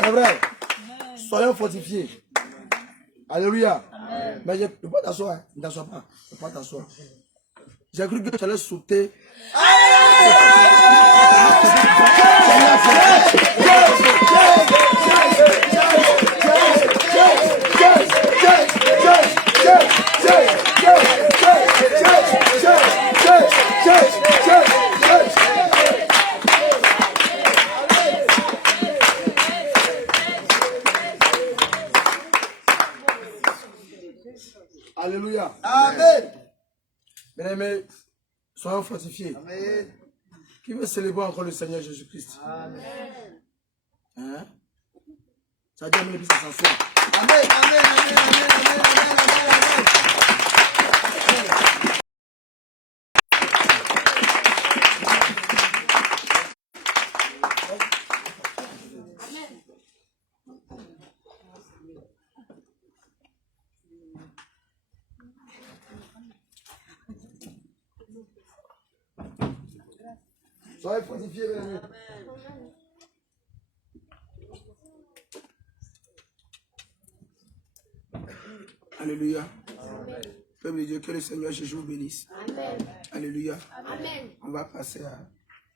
C'est vrai. Soyons fortifiés. Alléluia. Mais je ne peux pas t'asseoir. Hein. Ne t'assois pas. Je ne peux pas t'asseoir. J'ai cru que tu allais sauter. Alléluia. Amen. Bien-aimés, soyons fortifiés. Amen. Qui veut célébrer encore le Seigneur Jésus-Christ? Amen. Hein? Ça dit à l'église à s'asseoir. Amen. Amen. Amen. Amen. Amen. Soyez fortifiés, bien-aimés. Alléluia. Peuple de Dieu, que le Seigneur Jésus vous bénisse. Amen. Alléluia. Amen. On va passer à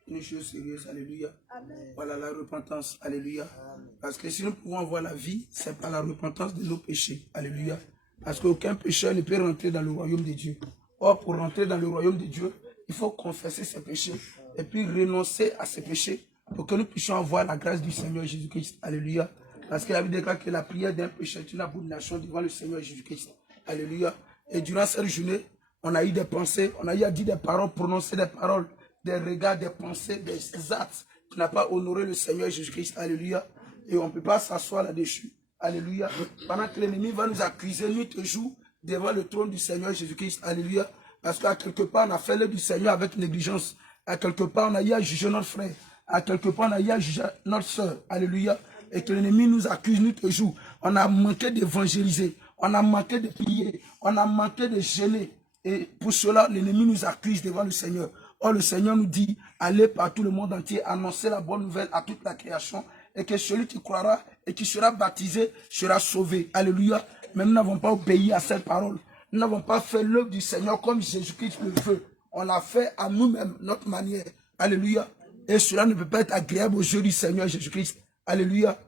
une chose sérieuse. Alléluia. Amen. Voilà la repentance. Alléluia. Amen. Parce que si nous pouvons avoir la vie, c'est par la repentance de nos péchés. Alléluia. Parce qu'aucun pécheur ne peut rentrer dans le royaume de Dieu. Or, pour rentrer dans le royaume de Dieu, il faut confesser ses péchés et puis renoncer à ses péchés pour que nous puissions avoir la grâce du Seigneur Jésus-Christ. Alléluia. Parce qu'il a vu déclaré que la prière d'un pécheur est une abomination devant le Seigneur Jésus-Christ. Alléluia. Et durant cette journée, on a eu des pensées, on a eu à dire des paroles, prononcer des paroles, des regards, des pensées, des actes qui n'ont pas honoré le Seigneur Jésus-Christ. Alléluia. Et on ne peut pas s'asseoir là-dessus. Alléluia. Pendant que l'ennemi va nous accuser nuit et jour devant le trône du Seigneur Jésus-Christ. Alléluia. Parce qu'à quelque part, on a fait l'œuvre du Seigneur avec négligence. À quelque part, on a eu à juger notre frère. À quelque part, on a eu à juger notre soeur. Alléluia. Et que l'ennemi nous accuse nuit et jour. On a manqué d'évangéliser. On a manqué de prier. On a manqué de gêner. Et pour cela, l'ennemi nous accuse devant le Seigneur. Or, le Seigneur nous dit, allez par tout le monde entier, annoncer la bonne nouvelle à toute la création. Et que celui qui croira et qui sera baptisé sera sauvé. Alléluia. Mais nous n'avons pas obéi à cette parole. Nous n'avons pas fait l'œuvre du Seigneur comme Jésus-Christ le veut. On l'a fait à nous-mêmes, notre manière. Alléluia. Et cela ne peut pas être agréable aux yeux du Seigneur Jésus-Christ. Alléluia.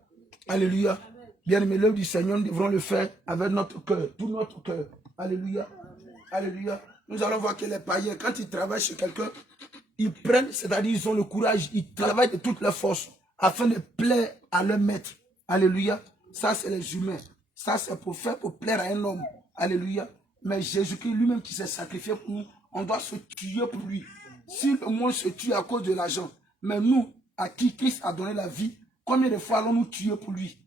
Alléluia. Bien-aimés, l'œuvre du Seigneur, nous devrons le faire avec notre cœur, tout notre cœur. Alléluia. Alléluia. Nous allons voir que les païens, quand ils travaillent chez quelqu'un, ils prennent, c'est-à-dire ils ont le courage, ils travaillent de toutes leurs forces afin de plaire à leur maître. Alléluia. Ça, c'est les humains. Ça, c'est pour faire, pour plaire à un homme. Alléluia. Mais Jésus-Christ lui-même qui s'est sacrifié pour nous, on doit se tuer pour lui. Si le monde se tue à cause de l'argent, mais nous, à qui Christ a donné la vie, combien de fois allons-nous tuer pour lui?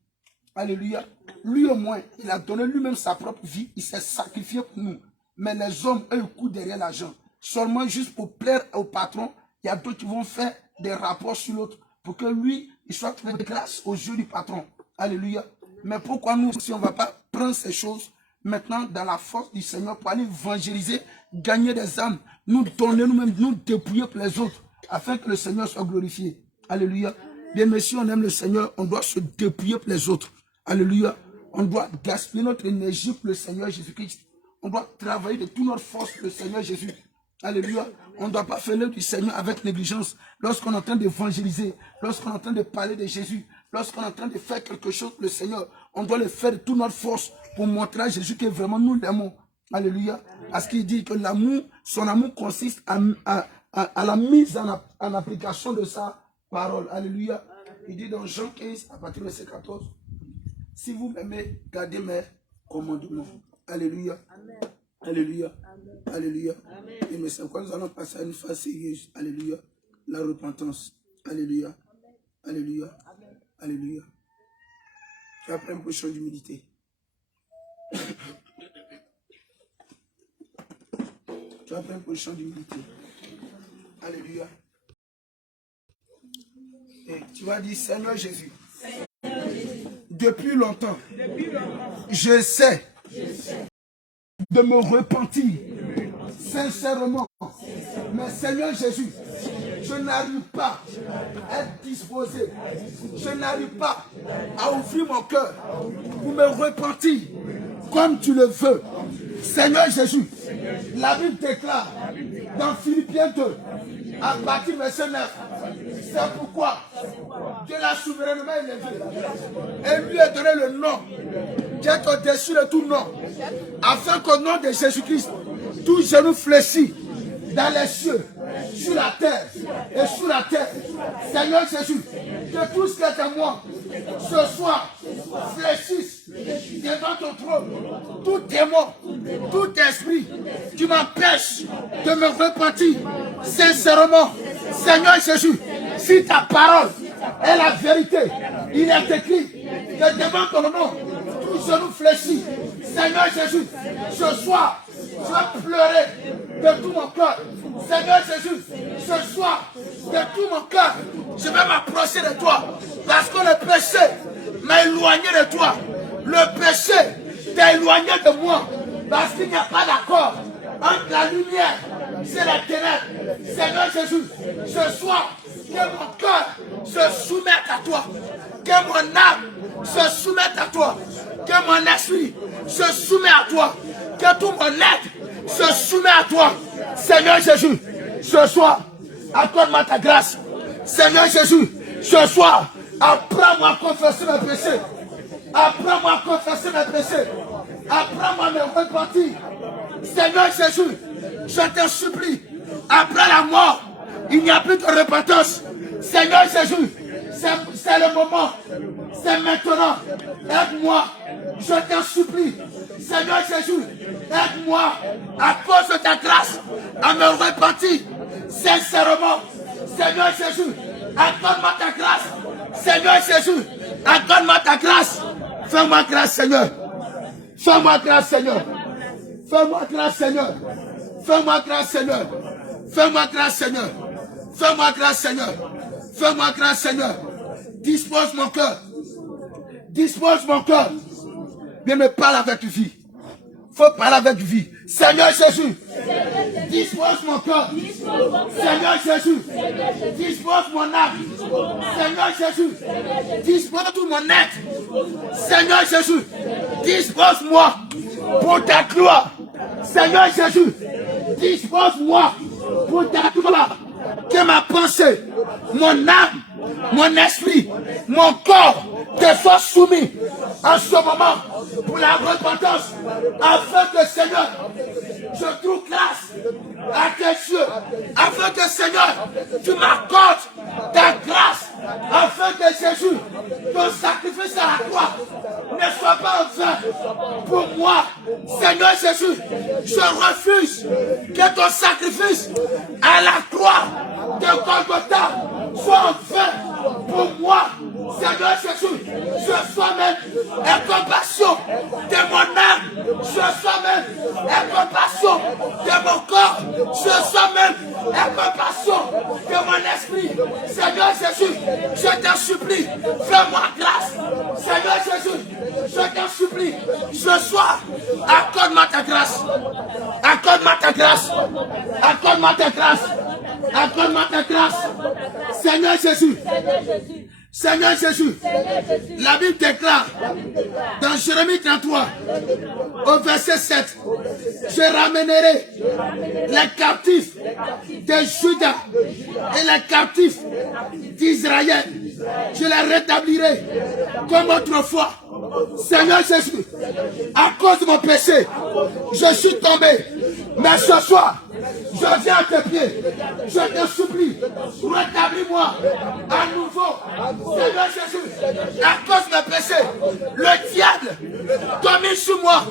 Alléluia. Lui au moins, il a donné lui-même sa propre vie, il s'est sacrifié pour nous. Mais les hommes, eux, ils courent derrière l'argent. Seulement juste pour plaire au patron, il y a d'autres qui vont faire des rapports sur l'autre pour que lui, il soit trouvé de grâce aux yeux du patron. Alléluia. Mais pourquoi nous, si on ne va pas prendre ces choses maintenant dans la force du Seigneur pour aller évangéliser, gagner des âmes, nous donner nous-mêmes, nous dépouiller pour les autres, afin que le Seigneur soit glorifié. Alléluia. Bien, mais si on aime le Seigneur, on doit se dépouiller pour les autres. Alléluia. On doit gaspiller notre énergie pour le Seigneur Jésus-Christ. On doit travailler de toute notre force pour le Seigneur Jésus. Alléluia. On ne doit pas faire l'œuvre du Seigneur avec négligence. Lorsqu'on est en train d'évangéliser, lorsqu'on est en train de parler de Jésus, lorsqu'on est en train de faire quelque chose pour le Seigneur, on doit le faire de toute notre force pour montrer à Jésus que vraiment nous l'aimons. Alléluia. Parce qu'il dit que l'amour, son amour consiste à la mise en application de sa parole. Alléluia. Il dit dans Jean 15, à partir de verset 14, si vous m'aimez, gardez mes commandements. Alléluia. Amen. Alléluia. Amen. Alléluia. Amen. Et mais c'est quoi nous allons passer à une phase sérieuse. Alléluia. La repentance. Alléluia. Amen. Alléluia. Amen. Alléluia. Tu vas prendre une position d'humilité. Tu vas prendre une position d'humilité. Alléluia. Et tu vas dire, Seigneur Jésus, depuis longtemps, je sais de me repentir sincèrement. Mais Seigneur Jésus, je n'arrive pas à être disposé. Je n'arrive pas à ouvrir mon cœur pour me repentir comme tu le veux. Seigneur Jésus, la Bible déclare dans Philippiens 2, à partir du verset 9, c'est pourquoi Dieu l'a souverainement élevé et lui a donné le nom qui est au-dessus de tout nom, afin qu'au nom de Jésus-Christ, tout genou fléchit dans les cieux, sur la terre et sous la terre. Seigneur Jésus, que tout ce qui est à moi ce soir fléchisse devant ton trône. Tout démon, tout esprit qui m'empêche de me repentir sincèrement. Seigneur Jésus, si ta parole est la vérité, il est écrit que devant ton nom, tout genou fléchit. Seigneur Jésus, ce soir, je vais pleurer de tout mon cœur. Seigneur Jésus, ce soir, de tout mon cœur, je vais m'approcher de toi. Parce que le péché m'a éloigné de toi. Le péché t'a éloigné de moi. Parce qu'il n'y a pas d'accord entre la lumière et la ténèbres. Seigneur Jésus, ce soir, que mon cœur se soumette à toi. Que mon âme se soumette à toi. Que mon esprit se soumette à toi. Que tout mon être se soumet à toi. Seigneur Jésus, ce soir, accorde-moi ta grâce. Seigneur Jésus, ce soir, apprends-moi à confesser mes péchés. Apprends-moi à confesser mes péchés. apprends-moi à me repentir. Seigneur Jésus, je te supplie, après la mort, il n'y a plus de repentance. Seigneur Jésus, c'est le moment, c'est maintenant. Aide-moi, je te supplie. Seigneur Jésus, aide-moi à cause de ta grâce à me repentir sincèrement. Seigneur Jésus, accorde-moi ta grâce. Seigneur Jésus, accorde-moi ta grâce. Fais-moi grâce, Seigneur. Fais-moi grâce, Seigneur. Fais-moi grâce, Seigneur. Fais-moi grâce, Seigneur. Fais-moi grâce, Seigneur. Fais-moi grâce, Seigneur. Fais-moi grâce, Seigneur. Dispose mon cœur. Dispose mon cœur. Viens me parler avec vie. Faut parler avec vie. Seigneur Jésus, dispose mon cœur. Seigneur Jésus, dispose mon âme. Seigneur Jésus, dispose tout mon être. Seigneur Jésus, dispose-moi pour ta gloire. Seigneur Jésus, dispose-moi pour ta gloire. Que ma pensée, mon âme, mon esprit, mon corps te soient soumis en ce moment pour la repentance, afin que Seigneur, je trouve grâce à tes yeux, afin que Seigneur, tu m'accordes ta grâce, afin que Jésus, ton sacrifice à la croix ne soit pas en vain pour moi. Seigneur Jésus, je refuse que ton sacrifice à la croix de Golgotha soit en vain pour moi. Seigneur Jésus, je sois même incompassion de mon âme, je sois même incompassion de mon corps, je sois même incompassion de mon esprit. Seigneur Jésus, je t'en supplie, fais-moi grâce. Seigneur Jésus, je t'en supplie, ce soir, accorde-moi ta grâce, accorde-moi ta grâce, accorde-moi ta grâce, accorde-moi ta grâce. Seigneur Jésus, Seigneur Jésus, la Bible déclare dans Jérémie 33, au verset 7, je ramènerai les captifs de Juda et les captifs d'Israël. Je les rétablirai comme autrefois. Seigneur Jésus, à cause de mon péché, je suis tombé. Mais ce soir, je viens à tes pieds. Je te supplie, rétablis-moi à nouveau. Seigneur Jésus, à cause de mes péchés, le diable domine sur moi.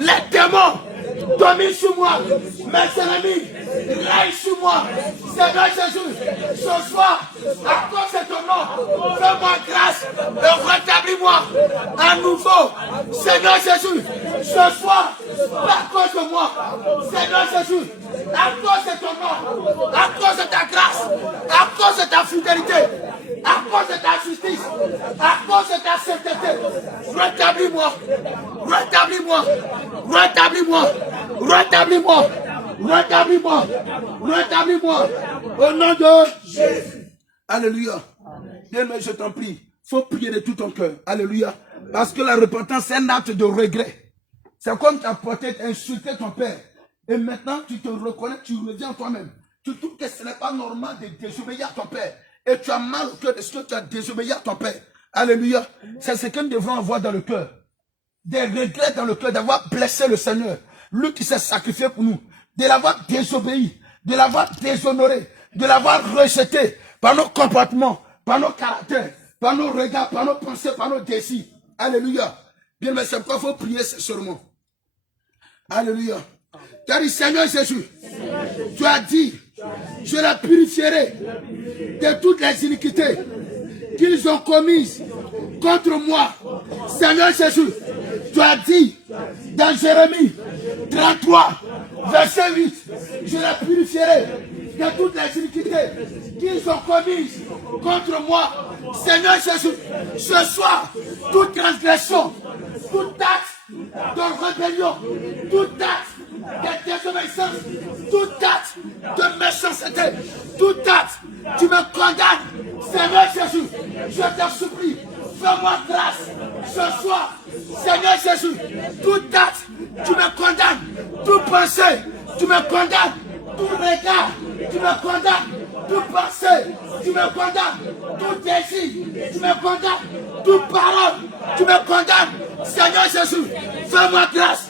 Les démons dominent sur moi. Mes ennemis règnent sur moi. Seigneur Jésus, ce soir, à cause de ton nom, fais-moi grâce et rétablis-moi à nouveau. Seigneur Jésus, ce soir, pas à cause de moi. Seigneur Jésus, à cause de ton nom, à cause de ta grâce, à cause de ta fidélité, à cause de ta justice, à cause de ta sainteté, rétablis-moi, rétablis-moi, rétablis-moi, rétablis-moi, rétablis-moi, rétablis-moi, au nom de Jésus. Alléluia. Bien-aimé, je t'en prie, faut prier de tout ton cœur. Alléluia. Parce que la repentance, c'est un acte de regret. C'est comme tu as peut-être insulté ton père. Et maintenant, tu te reconnais, tu reviens toi-même. Tu trouves que ce n'est pas normal de désobéir à ton père. Et tu as mal au cœur de ce que tu as désobéi à ton père. Alléluia. C'est ce que nous devons avoir dans le cœur. Des regrets dans le cœur d'avoir blessé le Seigneur. Lui qui s'est sacrifié pour nous. De l'avoir désobéi. De l'avoir déshonoré. De l'avoir rejeté par nos comportements, par nos caractères, par nos regards, par nos pensées, par nos désirs. Alléluia. Bien, mais c'est pourquoi il faut prier sincèrement. Alléluia. Tu as dit, Seigneur Jésus, tu as dit, je la purifierai de toutes les iniquités qu'ils ont commises contre moi. Seigneur Jésus, tu as dit dans Jérémie 33, verset 8, je la purifierai de toutes les iniquités qu'ils ont commises contre moi. Seigneur Jésus, ce soir, toute transgression, tout acte de rébellion, tout acte de désobéissance, tout acte de méchanceté, tout acte, tu me condamnes. Seigneur Jésus, je te supplie, fais-moi grâce ce soir. Seigneur Jésus, tout acte, tu me condamnes, tout pensée, tu me condamnes, tout regard, tu me condamnes, tout pensée, tu me condamnes, tout désir, tu me condamnes, toute parole, tu me condamnes. Seigneur Jésus, fais-moi grâce.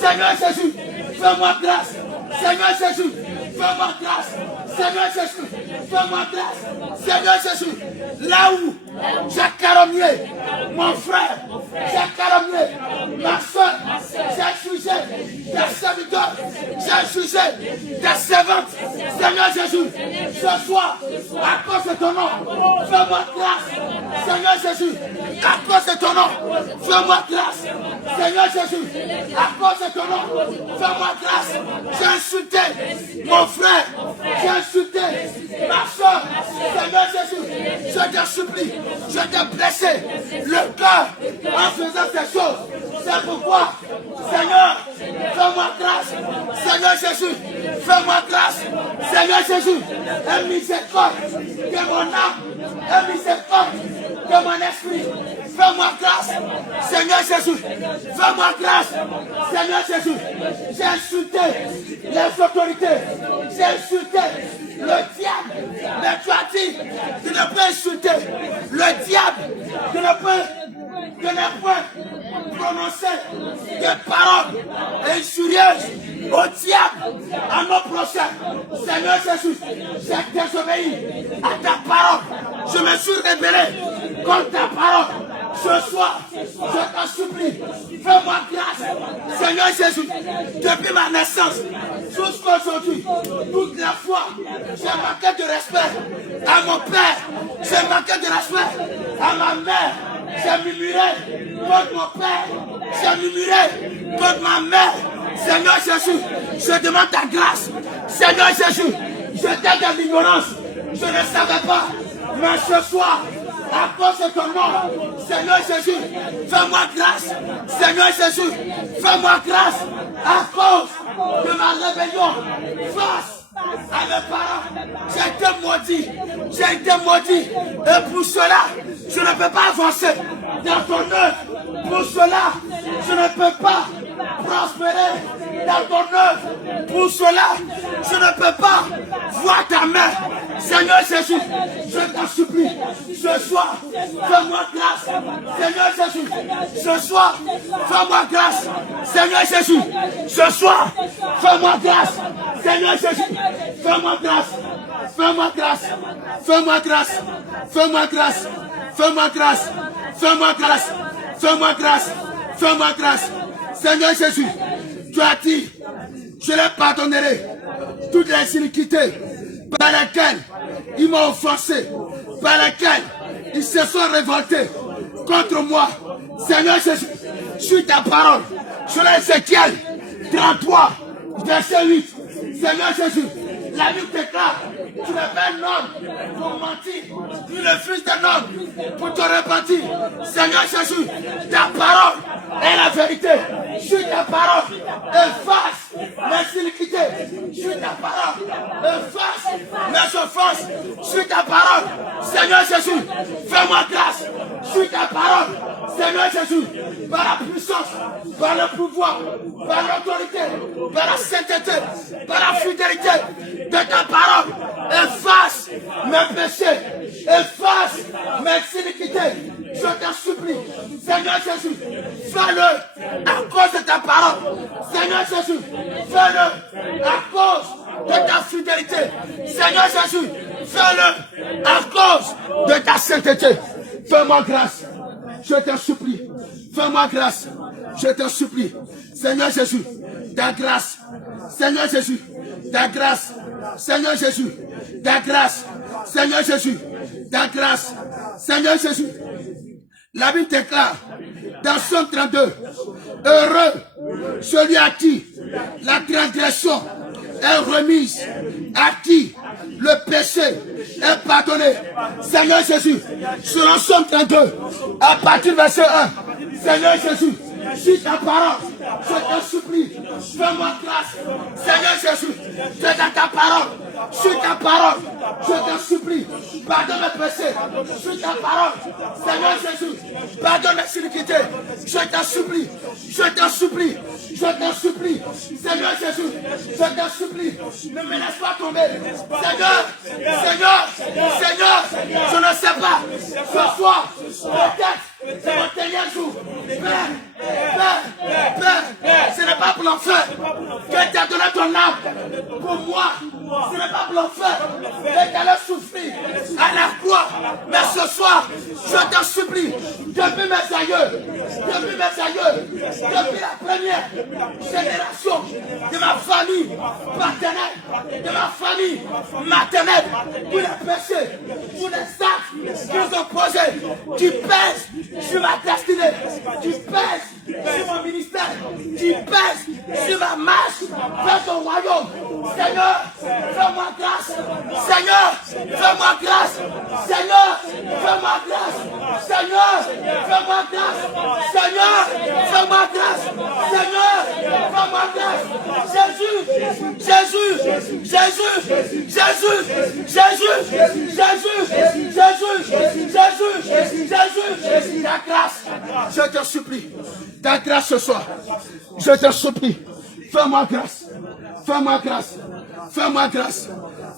Seigneur Jésus, fais-moi grâce. Seigneur Jésus, fais-moi grâce. Seigneur Jésus, fais-moi grâce. Seigneur Jésus, là où j'ai calomnié mon frère, j'ai calomnié ma soeur, j'ai jugé des serviteurs, j'ai jugé des servantes. Seigneur Jésus, ce soir, à cause de ton nom, fais-moi grâce. Seigneur Jésus, à cause de ton nom, fais-moi grâce. Seigneur Jésus, à cause de ton nom, fais-moi grâce. J'ai insulté mon frère, j'ai insulté ma soeur. Seigneur Jésus, je te supplie, je t'ai blessé le cœur en faisant ces choses. C'est pourquoi, Seigneur, fais-moi grâce. Seigneur Jésus, fais-moi grâce. Seigneur Jésus, aie miséricorde de mon âme, aie miséricorde de mon esprit. Fais-moi grâce. Seigneur Jésus, fais-moi grâce. Seigneur Jésus, j'ai insulté les autorités, j'ai insulté le diable. Mais tu as dit de ne pas insulter le diable, de ne pas prononcer des paroles injurieuses au diable, à nos prochains. Seigneur Jésus, j'ai désobéi à ta parole. Je me suis rebellé contre ta parole. Ce soir, je t'en supplie, fais-moi grâce. Seigneur Jésus, depuis ma naissance jusqu'à aujourd'hui, toute la fois, j'ai manqué de respect à mon père, j'ai manqué de respect à ma mère, j'ai murmuré contre mon père, j'ai murmuré contre ma mère. Seigneur Jésus, je demande ta grâce. Seigneur Jésus, j'étais dans l'ignorance, je ne savais pas, mais ce soir, à cause de ton nom, Seigneur Jésus, fais-moi grâce. Seigneur Jésus, fais-moi grâce. À cause de ma rébellion face à mes parents, j'ai été maudit. Et pour cela, je ne peux pas avancer dans ton œuvre. Pour cela, je ne peux pas prospérer dans ton œuvre. Pour cela, je ne peux pas voir ta main. Seigneur Jésus, je t'en supplie, ce soir, fais-moi grâce. Seigneur Jésus, ce soir, fais-moi grâce. Seigneur Jésus, ce soir, fais-moi grâce. Seigneur Jésus, fais-moi grâce. Fais-moi grâce. Fais-moi grâce. Fais-moi grâce. Fais-moi grâce. Fais-moi grâce. Fais-moi grâce. Fais-moi grâce. Seigneur Jésus, tu as dit, je les pardonnerai toutes les iniquités par lesquelles ils m'ont offensé, par lesquelles ils se sont révoltés contre moi. Seigneur Jésus, suis ta parole. Sur Ézéchiel 33, verset 8. Seigneur Jésus, la Bible déclare, tu n'es pas un homme pour mentir, tu es le fils d'un homme pour te repentir. Seigneur Jésus, ta parole est la vérité. Suis ta parole, efface mes iniquités. Suis ta parole, efface mes offenses. Suis ta parole. Seigneur Jésus, fais-moi grâce. Suis ta parole. Seigneur Jésus, par la puissance, par le pouvoir, par l'autorité, par la sainteté, par la fidélité de ta parole, efface mes péchés, efface mes iniquités. Je t'en supplie, Seigneur Jésus, fais-le à cause de ta parole. Seigneur Jésus, fais-le à cause de ta fidélité. Seigneur Jésus, fais-le à cause de ta sainteté. Fais-moi grâce. Je t'en supplie, fais-moi grâce, je t'en supplie. Seigneur Jésus, ta grâce. Seigneur Jésus, ta grâce. Seigneur Jésus, ta grâce. Seigneur Jésus, ta grâce. Seigneur Jésus, la Bible déclare dans Somme 32, heureux celui à qui la transgression est remise, à qui le péché est pardonné. Seigneur Jésus, selon Somme 32, à partir du verset 1, Seigneur Jésus, suis ta parole, je te supplie, fais-moi grâce. Seigneur Jésus, c'est dans ta parole, suis ta parole, je te supplie, pardonne mes péchés, suis ta parole. Seigneur Jésus, pardonne mes iniquités, je te supplie, je te supplie, je te supplie. Seigneur Jésus, je te supplie, ne me laisse pas tomber. Seigneur, Seigneur, Seigneur, je ne sais pas, ce soir, peut-être, c'est mon dernier jour. Père, Père, ce n'est pas pour l'enfer que tu as donné ton âme. Pour moi, ce n'est pas pour l'enfer que tu allais souffrir à la croix. Mais ce soir, je te supplie, depuis mes aïeux, depuis la première génération de ma famille paternelle, de ma famille maternelle, tous les péchés, tous les actes qui nous ont posés, tu pèses sur ma destinée, tu pèses sur mon ministère, tu pèses sur ma marche vers ton royaume. Seigneur, fais-moi grâce. Seigneur, fais-moi grâce. Seigneur, fais-moi grâce. Seigneur, fais-moi grâce. Seigneur, fais-moi grâce. Seigneur, fais-moi grâce. Jésus, Jésus, Jésus, Jésus, Jésus, Jésus, Jésus, ta grâce, je te supplie, ta grâce ce soir, je te supplie, fais-moi grâce, fais-moi grâce, fais-moi grâce,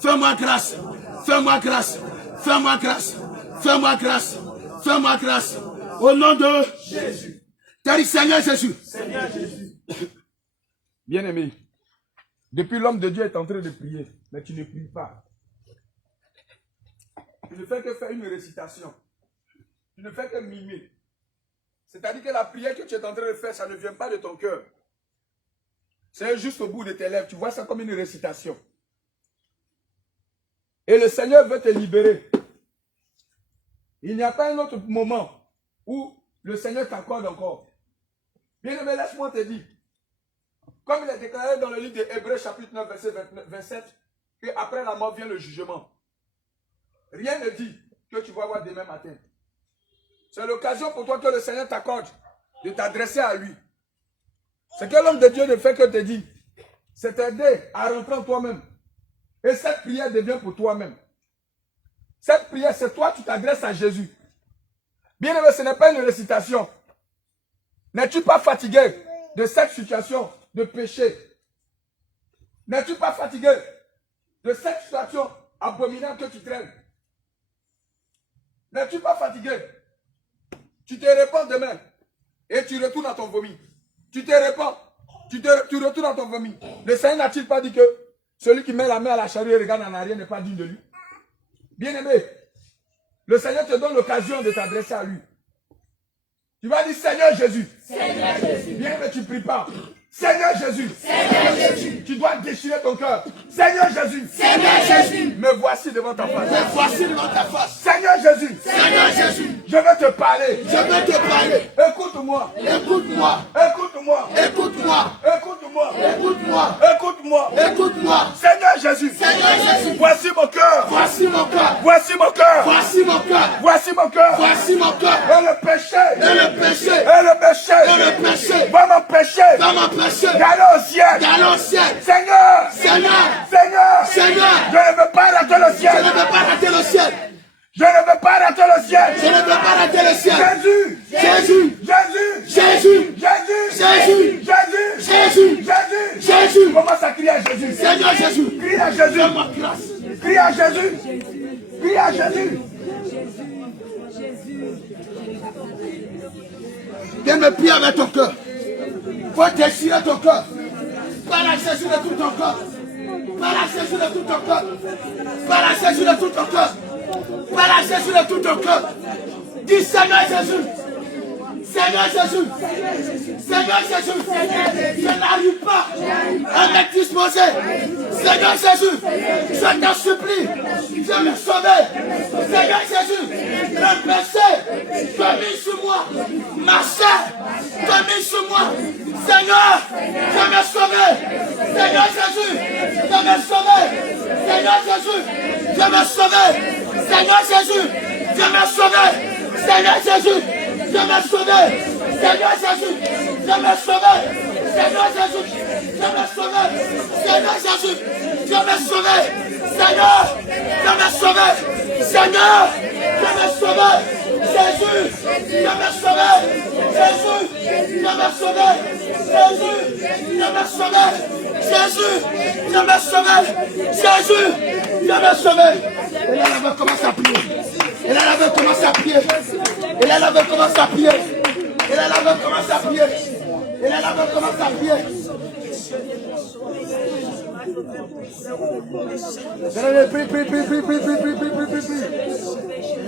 fais-moi grâce, fais-moi grâce, fais-moi grâce, fais-moi grâce, fais-moi grâce, au nom de Jésus. T'as dit Seigneur Jésus. Bien-aimé, depuis l'homme de Dieu est en train de prier, mais tu ne pries pas. Tu ne fais que faire une récitation. Tu ne fais que mimer. C'est-à-dire que la prière que tu es en train de faire, ça ne vient pas de ton cœur. C'est juste au bout de tes lèvres. Tu vois ça comme une récitation. Et le Seigneur veut te libérer. Il n'y a pas un autre moment où le Seigneur t'accorde encore. Bien-aimé, laisse-moi te dire. Comme il est déclaré dans le livre de Hébreux chapitre 9, verset 27, qu'après la mort vient le jugement. Rien ne dit que tu vas voir demain matin. C'est l'occasion pour toi que le Seigneur t'accorde de t'adresser à lui. Ce que l'homme de Dieu ne fait que te dire, c'est t'aider à rentrer en toi-même. Et cette prière devient pour toi-même. Cette prière, c'est toi, tu t'adresses à Jésus. Bien aimé, ce n'est pas une récitation. N'es-tu pas fatigué de cette situation de péché? N'es-tu pas fatigué de cette situation abominable que tu traînes? N'es-tu pas fatigué? Tu te répands demain et tu retournes à ton vomi. Tu te répands, tu retournes à ton vomi. Le Seigneur n'a-t-il pas dit que celui qui met la main à la charrue et regarde en arrière n'est pas digne de lui? Bien-aimé, le Seigneur te donne l'occasion de t'adresser à lui. Tu vas dire Seigneur Jésus. Seigneur Jésus. Bien-aimé, tu ne pries pas. Seigneur Jésus. Seigneur Jésus. Tu dois déchirer ton cœur. Seigneur Jésus. Seigneur Jésus. Me voici devant ta face. Me voici devant ta face. Seigneur Jésus. Seigneur Jésus. Je veux te parler. Je veux te parler. Écoute-moi. Écoute-moi. Écoute-moi. Écoute-moi. Écoute-moi. Écoute-moi. Écoute-moi. Écoute-moi. Seigneur Jésus. Seigneur Jésus. Voici mon cœur. Voici mon cœur. Voici mon cœur. Voici mon cœur. Voici mon cœur. Voici mon cœur. Et le péché. Et le péché. Et le péché. Et le péché. Va m'empêcher. Va m'empêcher. D'aller au ciel. D'aller au ciel. Seigneur. Seigneur. Seigneur. Seigneur. Je ne veux pas rater le ciel. Je ne veux pas rater le ciel. Je ne veux pas rater le ciel. Je ne veux pas rater le ciel. Jésus. Jésus. Jésus. Jésus. Jésus. Jésus. Jésus. Jésus. Jésus. Commence à crier à Jésus. Seigneur Jésus. Crie à Jésus. Crie à Jésus. Crie à Jésus. Viens me prier avec ton cœur. Faut déchirer ton cœur. Parle à Jésus de tout ton cœur. Parle à Jésus de tout ton cœur. Parle à Jésus de tout ton cœur. Parle à Jésus de tout ton cœur. Dis Seigneur Jésus. Seigneur Jésus. Seigneur Jésus. Je n'arrive pas à me disposer. Seigneur Jésus. Je t'en supplie. Je me sauver. Seigneur Jésus. Le péché commis sur moi. Ma chair commis sur moi. Seigneur, je me sauver. Seigneur Jésus. Je me sauver. Seigneur Jésus. Je me sauver. Seigneur Jésus. Je me sauver. Seigneur Jésus. Je me sauver. Seigneur Jésus. Je me sauver. Seigneur Jésus. Je me sauver. Seigneur Jésus. Je me sauver. Seigneur. Je me sauver. Seigneur. Je me sauver. Jésus. Je me sauver. Jésus. Je me sauver. Jésus. Je me sauver. Jésus. Je me sauver. Jésus. Je me sauver. Et là, la veut commencer à prier. Et là, la veut commencer à prier. Et là, la veut commencer à prier. Et là, la veut commencer à prier. va commencer à prier. Prie, prie, prie, prie, prie, prie, prie, prie, prie, prie.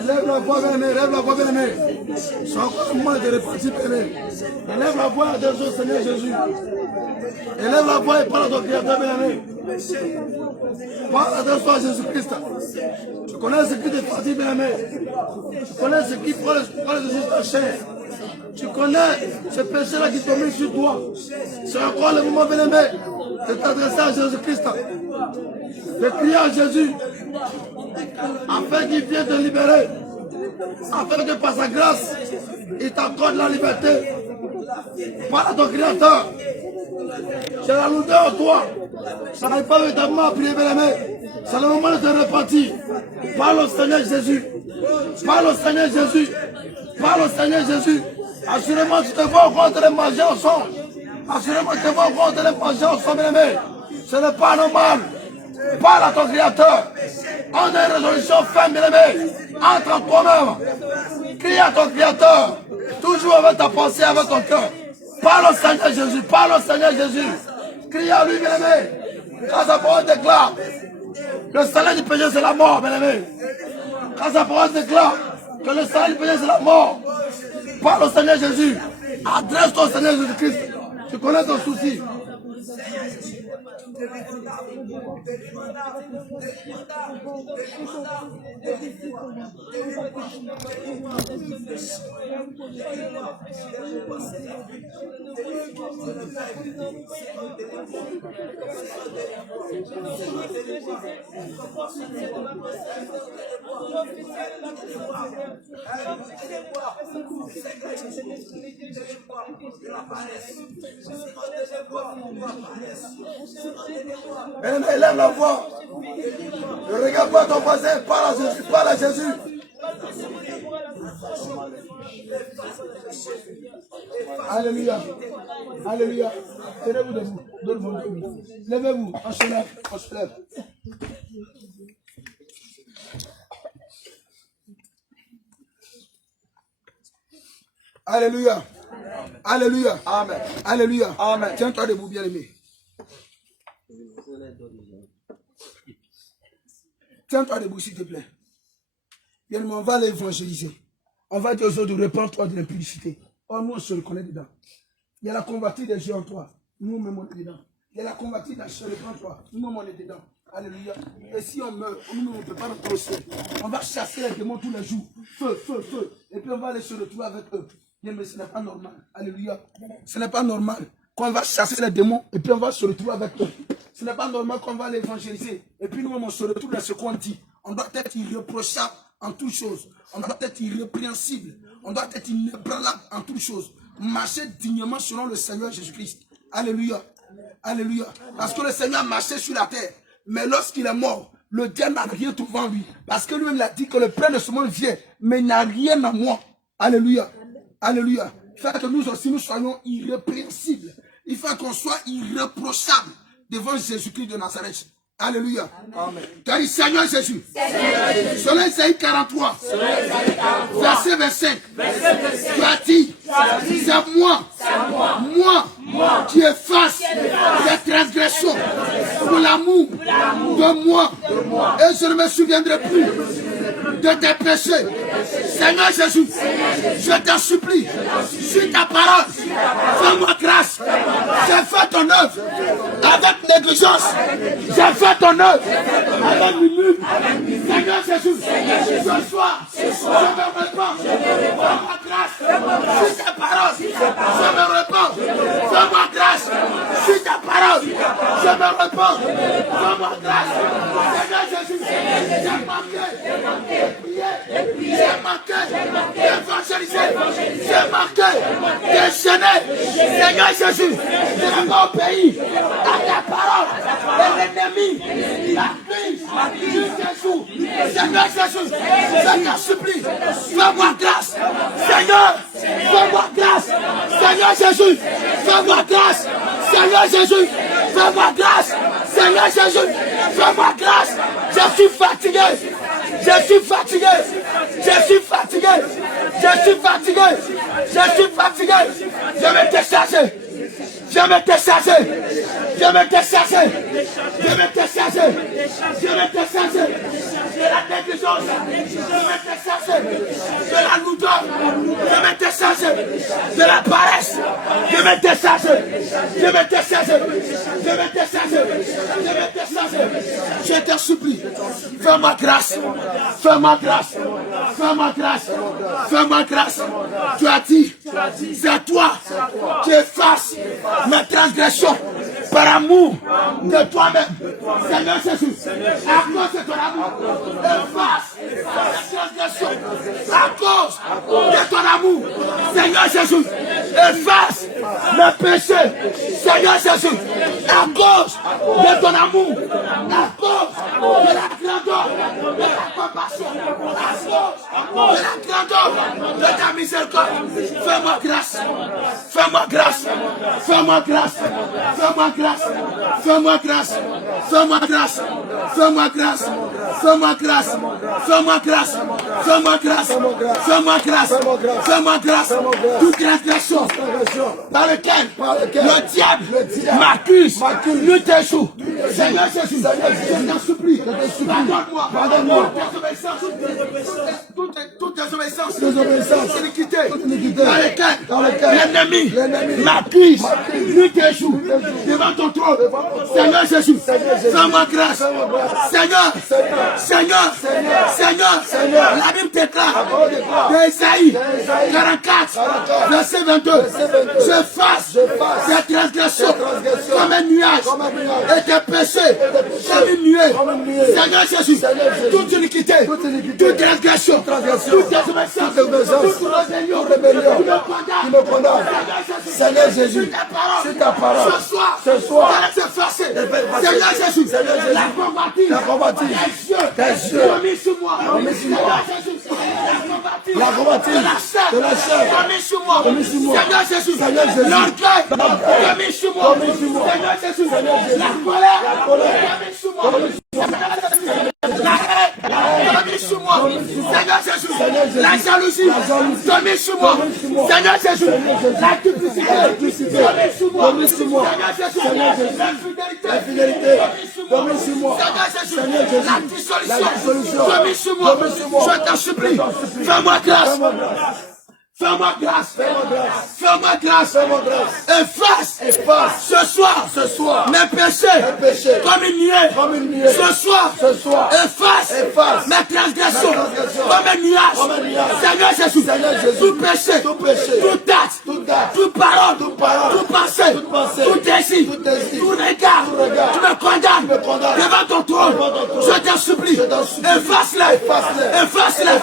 Lève la voix, bien-aimé, lève la voix, bien-aimé. C'est encore un moment de repartir, bien-aimé. Élève la voix de ton Seigneur Jésus. Élève la voix et parle à ton Créateur, bien-aimé. Parle à ton Seigneur Jésus-Christ. Tu connais ce qui te fatigue, bien-aimé. Tu connais ce qui prend le Jésus ta chair. Tu connais ce péché-là qui tombe sur toi. C'est encore le moment, bien-aimé, de t'adresser à Jésus-Christ. De crier à Jésus, afin qu'il vienne te libérer, afin que par sa grâce, il t'accorde la liberté. Parle à ton Créateur. C'est la lourdeur en toi. Ça n'arrive pas véritablement à prier, bien-aimé. C'est le moment de te repentir. Parle au Seigneur Jésus. Parle au Seigneur Jésus. Parle au Seigneur Jésus. Assurément, tu te vois encore te les manger ensemble. Assurément, tu te vois encore te les manger ensemble, bien-aimé. Ce n'est pas normal. Parle à ton Créateur. En une résolution ferme, bien-aimé. Entre en toi-même. Crie à ton Créateur. Toujours avec ta pensée, avec ton cœur. Parle au Seigneur Jésus. Parle au Seigneur Jésus. Crie à lui, bien-aimé. Quand sa parole déclare, le salaire du péché, c'est la mort, bien-aimé. Quand sa parole déclare que le salaire du péché, c'est la mort. Parle au Seigneur Jésus. Adresse-toi au Seigneur Jésus-Christ. Tu connais ton souci. Élève la voix. Ne regarde pas ton voisin, parle à Jésus, parle à Jésus. Alléluia. Alléluia. Tenez-vous debout. Donne-moi debout. Levez-vous. On se lève. On se lève. Alléluia. Alléluia. Amen. Alléluia. Amen. Tiens-toi debout, bien-aimé. Tiens-toi debout, s'il te plaît. Bien-aimé, on va l'évangéliser. On va dire aux autres de repens-toi de l'impudicité. Oh, nous, on se reconnaît dedans. Il y a la convertie des yeux en toi. Nous-mêmes, on est dedans. Il y a la convertie des cheveux en toi. Nous-mêmes, on est dedans. Alléluia. Et si on meurt, nous, on ne peut pas rentrer au ciel. On va chasser les démons tous les jours. Feu, feu, feu. Et puis, on va aller se retrouver avec eux. Mais ce n'est pas normal. Alléluia. Ce n'est pas normal qu'on va chasser les démons et puis on va se retrouver avec eux. Ce n'est pas normal qu'on va l'évangéliser. Et puis nous-mêmes, on se retrouve dans ce qu'on dit. On doit être irréprochable en toutes choses. On doit être irrépréhensible. On doit être inébranlable en toutes choses. Marcher dignement selon le Seigneur Jésus-Christ. Alléluia. Alléluia. Parce que le Seigneur a marché sur la terre. Mais lorsqu'il est mort, le diable n'a rien trouvé en lui. Parce que lui-même a dit que le prince de ce monde vient, mais il n'a rien à moi. Alléluia. Alléluia. Il faut que nous aussi, nous soyons irrépréhensibles. Il faut qu'on soit irréprochable devant Jésus-Christ de Nazareth. Alléluia. Amen. Car il Seigneur Jésus. Selon Isaïe 43, verset 25. Tu as dit, c'est moi qui efface les transgressions pour l'amour de moi. Et je ne me souviendrai plus de tes péchés. Seigneur Jésus, je t'en supplie, sur ta parole, fais-moi grâce. J'ai fait ton œuvre avec négligence. J'ai fait ton œuvre avec minute. Seigneur Jésus, ce soir, je me répands. Fais-moi grâce sur ta parole. Je me répands. Fais-moi grâce sur ta parole. Je me répands. Fais-moi grâce. Seigneur Jésus, j'ai manqué. J'ai manqué d'évangéliser. J'ai manqué de gêner. Seigneur Jésus, je n'ai pas obéi à ta parole. Et l'ennemi m'a pris Jésus. Seigneur Jésus, je t'en supplie. Fais-moi grâce. Seigneur, fais-moi grâce. Seigneur Jésus, fais-moi grâce. Seigneur Jésus, fais-moi grâce. Seigneur Jésus, fais-moi grâce. Je suis fatigué. Je suis fatigué. Je suis fatigué. Je suis fatigué. Je suis fatigué. Je vais te chercher. Je vais te charger. Je vais te charger. Je vais te charger. Je vais te charger. De la négligence. Je vais te charger. De la lourdeur. Je vais te charger. De la paresse. Je vais te charger. Je vais te charger. Je vais te charger. Je vais te charger. Je te supplie. Fais-moi grâce. Fais-moi grâce. Fais-moi grâce. Fais-moi grâce. Tu as dit, c'est toi qui effaces mes transgressions par amour de toi-même. Seigneur Jésus, à cause de ton amour, efface mes transgressions. À cause de ton amour, Seigneur Jésus, efface mes péchés. Seigneur Jésus, à cause de ton amour, à cause de la grandeur de ta compassion, à cause de la grandeur de ta miséricorde, fais-moi grâce, fais-moi grâce, fais-moi grâce, fais-moi grâce, fais-moi grâce, fais-moi grâce, fais-moi grâce, fais-moi grâce, fais-moi grâce, fais-moi grâce, fais-moi grâce, fais-moi grâce, toute transgression par lequel le diable m'accuse, nous t'échoue. Seigneur Jésus, je t'en supplie, pardonne-moi, pardonne-moi, toute désobéissance, iniquité, dans lequel l'ennemi m'accuse, nous t'échoue devant ton trône. Seigneur Jésus, fais-moi grâce. Seigneur, Seigneur, Seigneur, la Bible déclare d'Ésaïe 44, verset 22, je fasse des transgressions comme un nuage et des péchés comme une nuée. Seigneur Jésus, toute iniquité, toute transgression, toute désobéissance, toute rébellion qui me condamne. Seigneur Jésus, c'est ta parole. Ce soir, Seigneur Jésus, la combative, tes yeux, remis sur moi. La combative, de la chair, remis sur moi. Seigneur Jésus, l'orgueil, remis sur moi. Seigneur Jésus, la colère, remis sur moi. La haine, remis sur moi. Seigneur Jésus, la jalousie, remis sur moi. Seigneur Jésus, la duplicité, remis sur moi. Seigneur Jésus, l'infidélité, remis sur moi. Seigneur Jésus, la dissolution, remis sur moi. Je t'en supplie, fais-moi grâce. Fais-moi grâce, fais-moi grâce, efface ce soir mes péchés comme une nuée. Ce soir, efface mes transgressions comme un nuage. Seigneur Jésus, tout péché, tout acte, toute parole, tout pensée, tout désir, tout regard, tu me condamnes devant ton trône. Je t'en supplie, efface-les, efface-les, efface-les,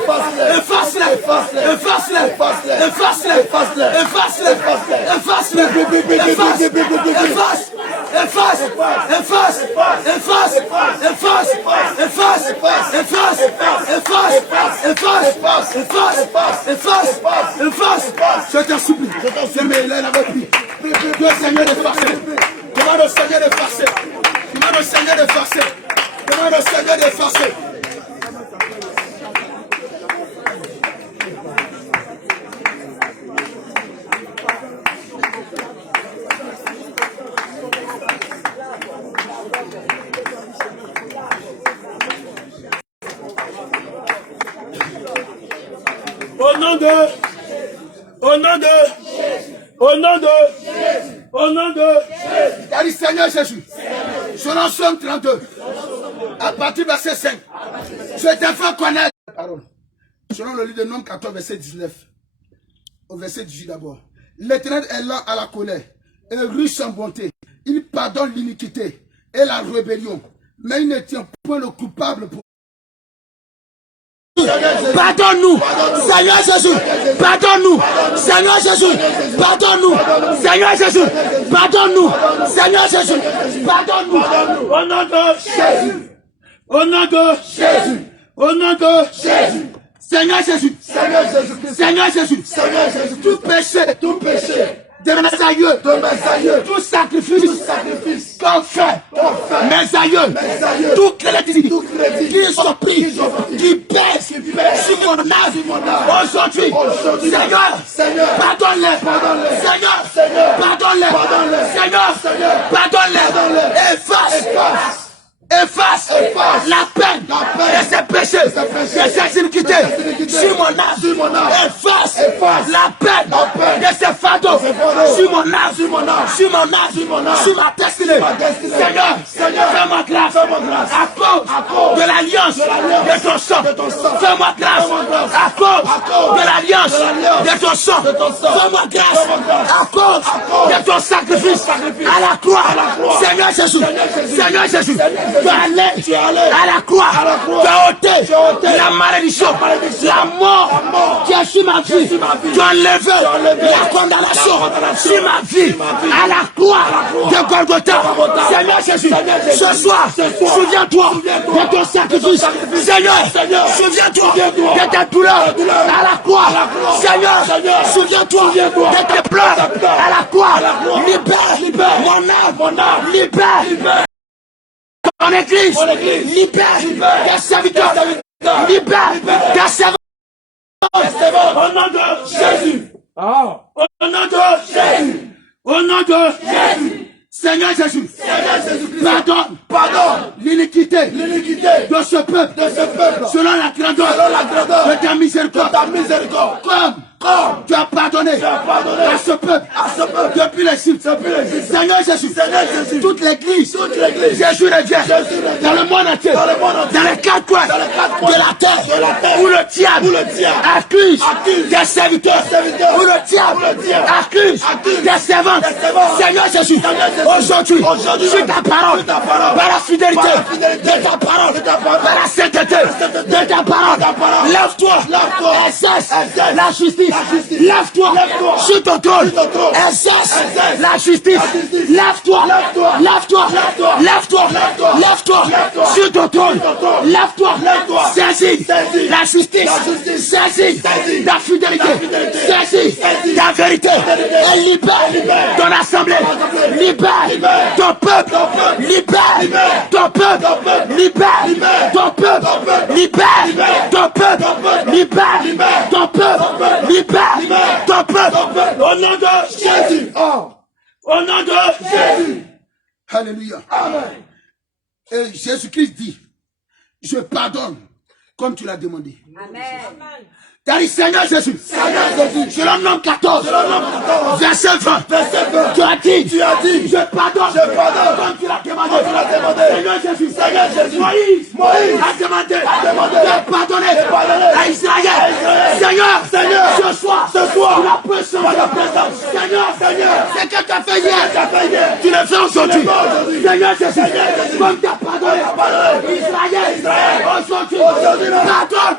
efface-les, efface-les, efface-les, efface-les, efface-les, efface, efface, efface, efface, efface, efface, efface, je t'en supplie, fermez les avec lui. Le Seigneur d'effacer, demande au Seigneur d'effacer, demande au Seigneur d'effacer, demande au Seigneur d'effacer. Au nom de Jésus. Seigneur Jésus, selon Somme 32, à partir du verset 5, je te fais connaître la parole. Selon le livre de Nom 14, verset 19, au verset 18 d'abord. L'Éternel est lent à la colère et riche en bonté. Il pardonne l'iniquité et la rébellion, mais il ne tient point le coupable pour. Pardonne-nous, Seigneur Jésus, pardonne-nous, Seigneur Jésus, pardonne-nous, Seigneur Jésus, pardonne-nous, Seigneur Jésus, pardonne-nous, au nom de Jésus, au nom de Jésus, au nom de Jésus, Seigneur Jésus, Seigneur Jésus, tout péché, de mes aïeux, tout sacrifice, qu'on fait, mes aïeux, tout crédit, qui sont pris, qui pèsent sur mon âme, au Aujourd'hui, Seigneur, pardonne-les. Seigneur, pardonne-les. Seigneur, pardonne-les. Efface la peine de ces péchés, de ces iniquités sur mon âme. Efface la peine de ces fardeaux sur mon âme, sur ma destinée. Seigneur, fais-moi grâce à cause de l'alliance de ton sang. Fais-moi grâce à cause de l'alliance de ton sang. Fais-moi grâce à cause de ton sacrifice à la croix. Seigneur Jésus, tu es allé à la croix, tu as ôté la malédiction, la mort qui est sur ma vie, tu as enlevé la condamnation sur ma vie, à la croix de Golgotha. Seigneur Jésus, ce soir, souviens-toi de ton sacrifice. Seigneur, souviens-toi de tes douleurs à la croix. Seigneur, souviens-toi de tes pleurs à la croix. Libère mon âme, libère ton église, libère tes serviteurs, libère tes servants. Au nom de Jésus, au nom de Jésus, au nom de Jésus. Seigneur Jésus, pardonne l'iniquité de ce peuple, selon la grandeur de ta miséricorde, comme tu as pardonné à ce peuple depuis l'Égypte. Seigneur Jésus, toute l'église, Jésus revient dans le monde entier, dans les quatre coins de la terre, où le diable accuse des serviteurs, où le diable accuse des servants. Seigneur Jésus, aujourd'hui, sur ta parole, par la fidélité de ta parole, par la sainteté de ta parole, lève-toi, exerce la justice. Lève-toi sur ton trône, exerce la justice. Lève-toi sur ton trône. Lève-toi, saisis la justice, saisis ta fidélité, saisis ta vérité et libère ton assemblée, libère ton peuple, libère ton peuple, libère ton peuple, libère ton peuple, libère ton peuple, libère ton peuple, au nom de Jésus. Au nom de Jésus. Alléluia. Amen. Et Jésus-Christ dit, je pardonne comme tu l'as demandé. Amen. T'as dit Seigneur Jésus, selon Nombre 14, verset 20, tu as dit, je pardonne comme tu l'as demandé. Seigneur Jésus, Moïse a demandé de pardonner à Israël. Seigneur, ce soir, tu l'as présence. Seigneur, ce que tu as fait hier, tu le fais aujourd'hui. Seigneur Jésus, comme tu as pardonné Israël, aujourd'hui, pardonne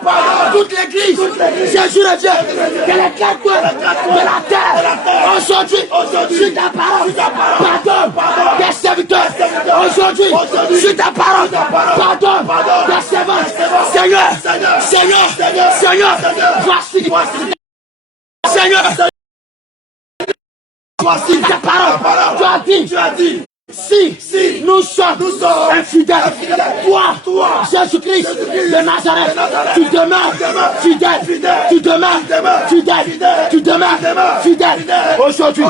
toute l'église. Jésus revient de les quatre coins de la terre. Aujourd'hui, sur ta parole, pardonne tes serviteurs. Aujourd'hui, sur ta parole, pardonne tes servants. Seigneur, voici. Seigneur, voici ta parole. Tu as dit. Si nous sommes infidèles, toi, Jésus-Christ de Nazareth, tu demeures fidèle. Aujourd'hui,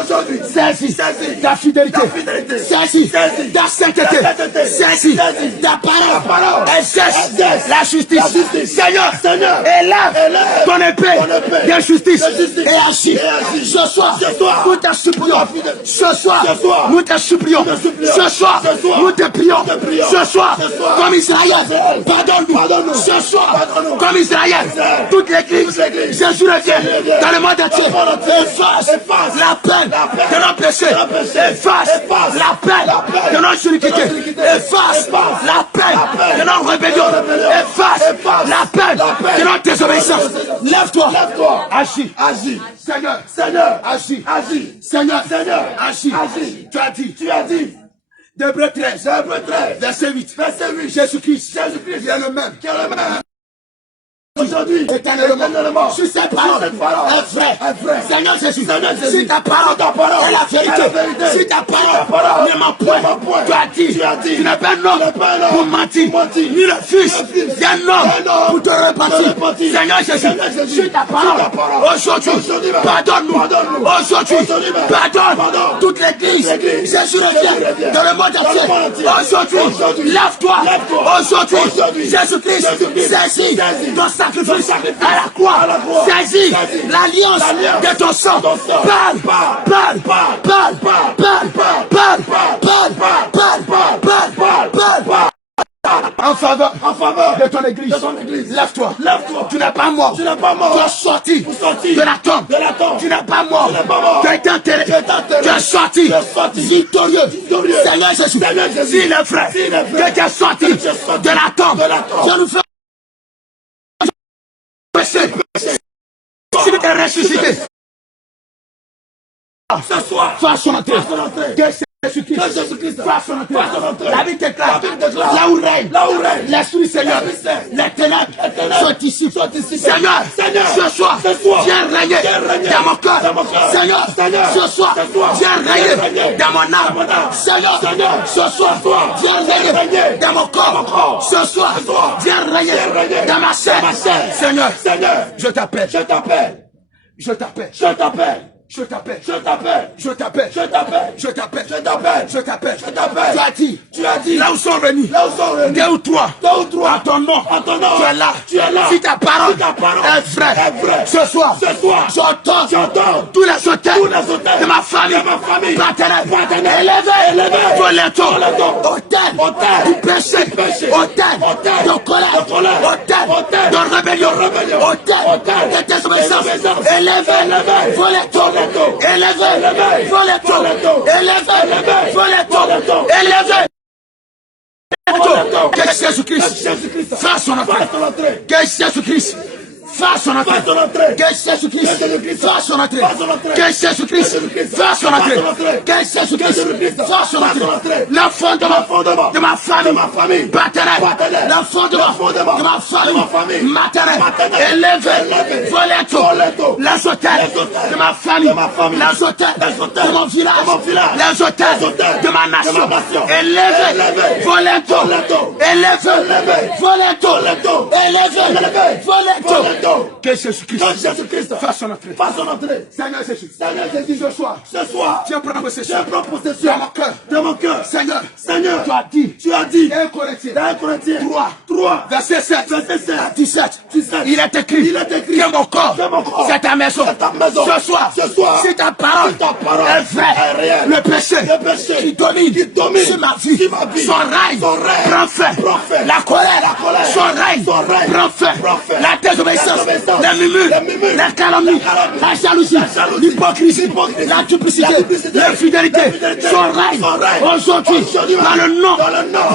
saisis ta fidélité, saisis ta sainteté, saisis ta parole, exerce la justice. Seigneur, élève ton épée de justice et agis. Ce soir, nous te supplions. Ce soir, nous te supplions. Ce soir, nous te prions. Ce soir, comme Israël, pardonne-nous. Ce soir, comme Israël, toute l'église, Jésus revient dans le monde entier. Efface la peine de nos péchés. Efface la peine de nos iniquités. Efface la peine de nos rébellions. Efface la peine de notre désobéissance. Lève-toi. Agis. Seigneur, agis. Seigneur, agis. Tu as dit. D'Hébreux 13, verset 8. Jésus-Christ, qui est le même. aujourd'hui, éternellement, sur cette parole, est vrai. Seigneur Jésus, si ta parole est la vérité, si ta parole ne ment point, tu as dit, tu n'es pas un homme pour mentir, ni le fils d'un homme pour te repentir. Seigneur Jésus, si ta parole, aujourd'hui, pardonne-nous, aujourd'hui, pardonne toute l'église, Jésus revient dans le monde entier, aujourd'hui, lève-toi, aujourd'hui, Jésus-Christ, saisis ton sacrifice à la croix, saisis l'alliance de ton sang, parle, en faveur de ton église. Lève-toi. Tu n'es pas mort. Tu es sorti de la tombe. Tu n'es pas mort. Tu as été enterré. Tu es sorti victorieux. Seigneur Jésus, s'il est vrai que tu es sorti de la tombe, je nous fais péché. Si tu es ressuscité, ce soir, fais son entrée. Jésus-Christ, la vie déclare, là où règne l'Esprit Seigneur, les ténèbres sont ici. Seigneur, ce soir, viens régner dans mon cœur. Seigneur, ce soir, viens régner dans mon âme. Seigneur, ce soir, viens régner dans mon corps. Ce soir, viens régner dans ma chair. Seigneur, je t'appelle. Tu as dit, là où sont réunis, deux ou trois, à ton nom, tu es là. Si ta parole est vraie, ce soir, j'entends tous les auteurs de ma famille, paternelle, élevés, violetons, autel du péché, autel de colère, autel de rébellion, autel de désobéissance, élevés, violetons, élevé, que Jésus-Christ fasse son entrée. Que Jésus-Christ fasse son entrée. Que Jésus-Christ fasse son entrée. Que Jésus-Christ fasse son entrée. Que Jésus-Christ fasse son entrée. L'enfant de ma famille paternelle, l'enfant de ma famille maternelle, élevé, voleto, les hôtels de ma famille, les hôtels de mon village, les hôtels de ma nation, élevé, voleto, que Jésus-Christ fasse son entrée. Seigneur Jésus, ce soir, viens prendre possession de mon cœur. Seigneur, tu as dit, dans 1 Corinthiens 3, verset 7 à 17, il est écrit que mon corps, c'est ta maison. Ce soir, si ta parole est vraie, le péché qui domine sur ma vie, son règne prend fin. La colère, son règne prend fin. La désobéissance, les murmures, la calomnie, la jalousie, l'hypocrisie, la duplicité, l'infidélité, son règne aujourd'hui dans le nom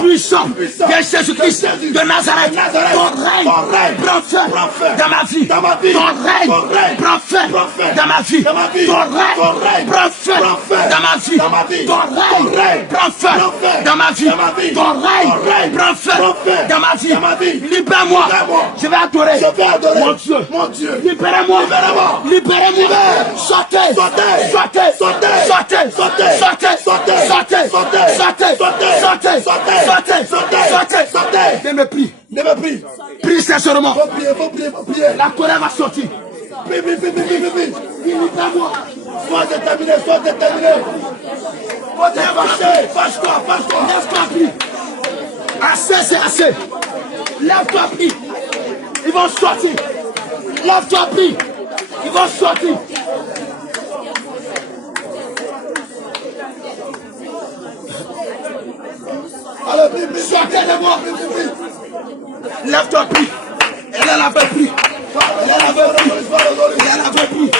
puissant de Jésus-Christ de Nazareth. Ton règne prend fin dans ma vie. Ton règne prend fin dans ma vie. Ton règne prend fin dans ma vie. Ton règne prend fin dans ma vie. Ton règne prend fin dans ma vie. Libère-moi. Je vais adorer mon Dieu. Libérez-moi. Sortez. Ne me prie. Prie sincèrement. Faut prier. La colère va sortir. Prie. Libère-moi. Sois déterminé. Fâche-toi. Lève-toi, prie. Assez, c'est assez. Lève-toi, prie. Ils vont sortir. Lève-toi, prie. Ils vont sortir. Allez, prie. Sortez de moi. Lève-toi, prie. Elle avait pris. Prie.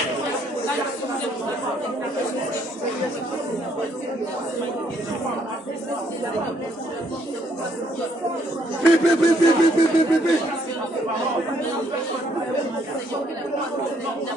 Prie.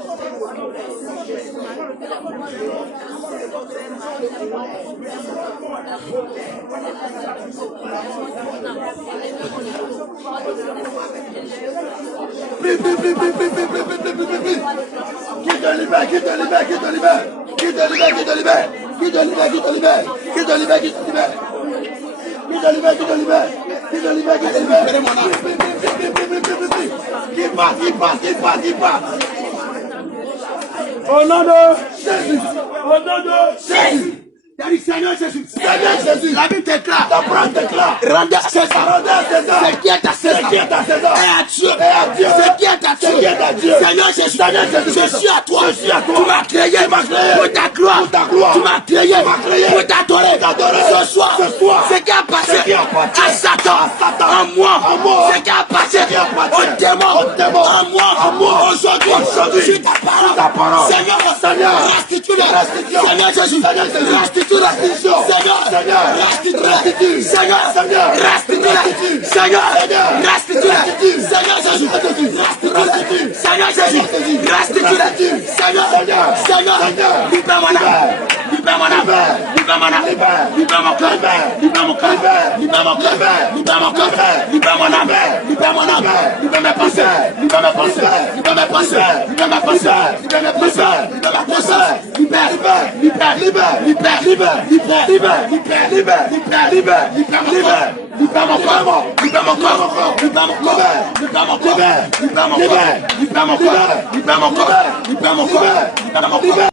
Qui te libère, qui te libère, qui te libère. Qui te libère, qui te libère. Qui te libère, qui te libère. Qui te libère, qui te libère. Qui te libère, qui te libère. Qui te libère, qui te libère. Qui passe, qui passe, qui passe, qui passe. Au nom de Jésus. Au nom de Jésus. Seigneur Jésus. Seigneur Jésus. La Bible déclare. Ta parole déclare. Rendez à César. Rendez à César. Ce qui est à César. Ce qui est à César. Et à Dieu. Et à Dieu. Ce qui est à Ce qui est à Dieu. Seigneur Jésus. Seigneur Jésus. Je suis à toi. Je suis à toi. Tu m'as créé. Tu m'as créé. Pour ta gloire. Pour ta gloire. Tu m'as créé. Tu m'as créé. Pour t'adorer. Pour t'adorer. Ce soir. Ce soir. Ce qui a passé. Ce qui appartient à Satan. à Satan. En moi. En moi. Ce qui a passé. Ce qui appartient au démon. au démon. En moi. En moi. Aujourd'hui. Aujourd'hui. Sur ta parole. Ta parole. Seigneur. Seigneur. Restitue-le. Restitution. Seigneur Jésus. Seigneur Jésus. Restitue-le. Restitution. Seigneur. Seigneur. Restitue-le. Restitue. Seigneur. Seigneur. Restitue-le. Restitue. Seigneur. Seigneur. Restitue-le. Restitue. Seigneur Jésus. Restitue. Restitue-le. Restitue. Seigneur Jésus. Restitue. Restitue-le. Restitue. Seigneur. Seigneur. Seigneur. Seigneur. Libère mon âme. Libère mon âme. Libère. Libère mon âme. Libère. Libère mon cœur. Libère. Libère mon cœur. Libère. Libère mon cœur. Libère. Libère mon cœur. Libère. Libère mon âme. Libère. Libère mon âme. Libère. Libère mes pensées. Libère mes pensées. Libère mes pensées. Libère mes pensées. Libère mes pensées. Libère mes pensées. Libère. Libère. Libère. Libère. Libère. Libère. Libère. Libère. Libère. Libère. Libère. Libère. Libère mon Libère. corps. Libère mon corps. Libère mon corps. Libère mon corps. Libère mon corps. Libère. Libère mon corps. Libère. Libère mon corps. Libère mon corps. Libère mon corps. Libère mon corps.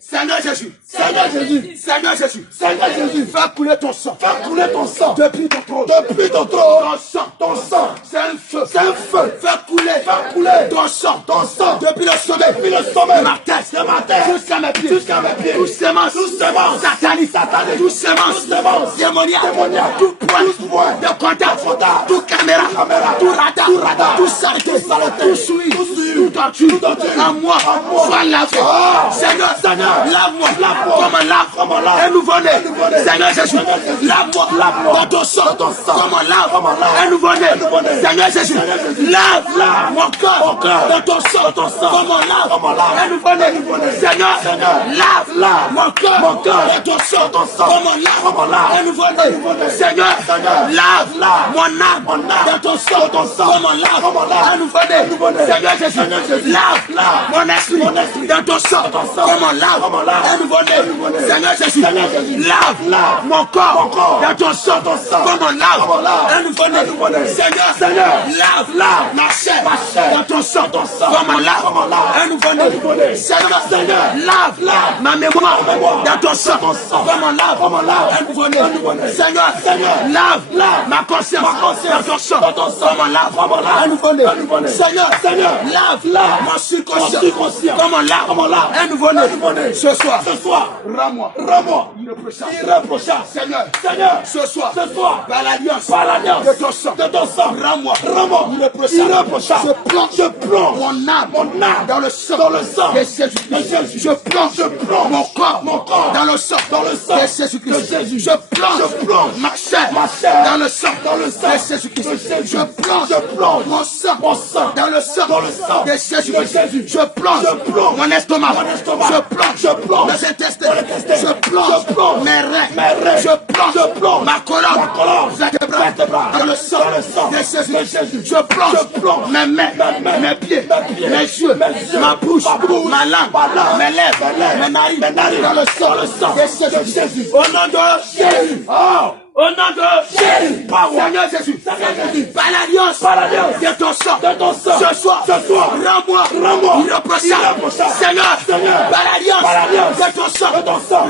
Seigneur Jésus, Seigneur Jésus. Seigneur Jésus, Seigneur Jésus. fais couler ton sang. Fais couler ton sang. Depuis ton trône. Depuis ton trône. Ton sang. Ton sang. C'est un feu. C'est un feu. Fais couler. Fais couler Ton sang. ton sang. Depuis le sommet. Depuis le sommet de ma tête. de ma tête Jusqu'à mes pieds. jusqu'à mes pieds. Tout sémence. Tout sémence. Satanique. Satanique. Tout sémence. Tout sémence. Démoniaque. Démoniaque. Tout point. Tout point. De contact. De contact. Tout caméra. Tout caméra. Tout radar. Tout radar. Tout saleté. Tout saleté. Tout souillure. Tout souillure. Tout torture. Tout torture. En moi. En moi. Sois lavé. Ah. Seigneur. Seigneur. Lave-moi. Lave-moi. Comme un lave. Comme un lave. Un nouveau-né. Un nouveau-né. Seigneur Jésus. Seigneur Jésus. Lave-moi. Lave-moi. Dans ton sang. Dans ton sang. Comme un lave. Comme un lave. Un nouveau-né. Un nouveau-né. Seigneur Jésus. Seigneur Jésus. Lave. Lave. Mon cœur. Mon cœur. Dans ton sang. Dans ton sang. Comme un lave. Comme un lave. Un nouveau-né. Un nouveau-né. Seigneur. Seigneur. Lave. Lave. Mon cœur. Mon cœur. Dans ton sang. Dans ton sang. Comme un lave. Comme un lave. Un nouveau-né. Un nouveau-né. Seigneur. Seigneur. Lave. Lave. Mon âme. Mon âme. Dans ton sang. Dans ton sang. Comme un lave. Comme un lave. Un nouveau-né. Un nouveau-né. Seigneur Jésus. Seigneur Jésus. Lave. Lave. Mon esprit. Mon esprit. Dans ton sang. Dans ton sang. Comme un lave. Comme un lave. Un nouveau-né. Un nouveau-né. Seigneur Jésus. Seigneur Jésus. Lave. Lave. Mon corps. Mon corps. Dans ton sang. Dans ton sang. Comme un lave. Comme un lave. Un nouveau-né. Un nouveau-né. Seigneur. Seigneur. Lave. Lave. Ma chair. Ma chair. Dans ton sang. Dans ton sang. Comme un lave. Comme un lave. Un nouveau-né. Un nouveau-né. Seigneur. Seigneur. Lave. Lave. Ma mémoire. Ma mémoire. Dans ton sang. Dans ton sang. Comme un lave. Comme un lave. Un nouveau-né. Un nouveau-né. Seigneur. Seigneur. Lave. Lave. Ma conscience. Ma conscience. Dans ton sang. Dans ton sang. Comme un lave. Comme un lave. Un nouveau-né. Un nouveau-né. Seigneur. Seigneur. Lave. Lave. Mon subconscient. Mon subconscient. Comme un lave. Comme un lave. Un nouveau-né. Un nouveau-né. Ce soir. Ce soir. Rends-moi. Rends-moi. Irréprochable. Irréprochable. Seigneur. Seigneur. Ce soir. Ce soir. Par l'alliance. Par l'alliance. De ton sang. De ton sang. Rends-moi. Rends-moi. Irréprochable. Irréprochable. Je plonge. Je plonge. Mon âme. Mon âme. Dans le sang. Dans le sang. De Jésus-Christ. De Jésus. Je plonge. Je plonge. Mon corps. Mon corps. Dans le sang. Dans le sang. De Jésus-Christ. De Jésus. Je plonge. Je plonge. Ma chair. Ma chair. Dans le sang. Dans le sang. De Jésus-Christ. De Jésus. Je plonge. Je plonge. Mon sang. Mon sang. Dans le sang. Dans le sang. De Jésus-Christ. De Jésus. Je plonge. Je plonge. Mon estomac. Mon estomac. Je plonge. Je plonge. Mes intestins. Mon intestin. Je plonge. Je plonge. Mes reins. Mes reins. Je plonge. Je plonge. Ma colonne. Ma colonne. Vertébrale. Dans le sang. Dans le sang. De Jésus. De Jésus. Je plonge. Je plonge. Mes mains. Mes mains. Mes pieds. Mes pieds. Mes yeux. Mes yeux. Ma bouche. Ma bouche. Ma langue. Ma langue. Mes lèvres. Mes lèvres. Mes narines. Mes narines. Dans le sang. Dans le sang. De De Jésus. Au nom de Jésus. Oh. Au nom de Jésus. Power. Seigneur Jésus. Seigneur Jésus. Par l'alliance. Par l'alliance. De ton sang. De ton sang. Ce soir. Ce soir. Rends-moi. Rends-moi. Irréprochable. Irréprochable. Seigneur. Seigneur. Par l'alliance. Par l'alliance. De ton sang. De ton sang.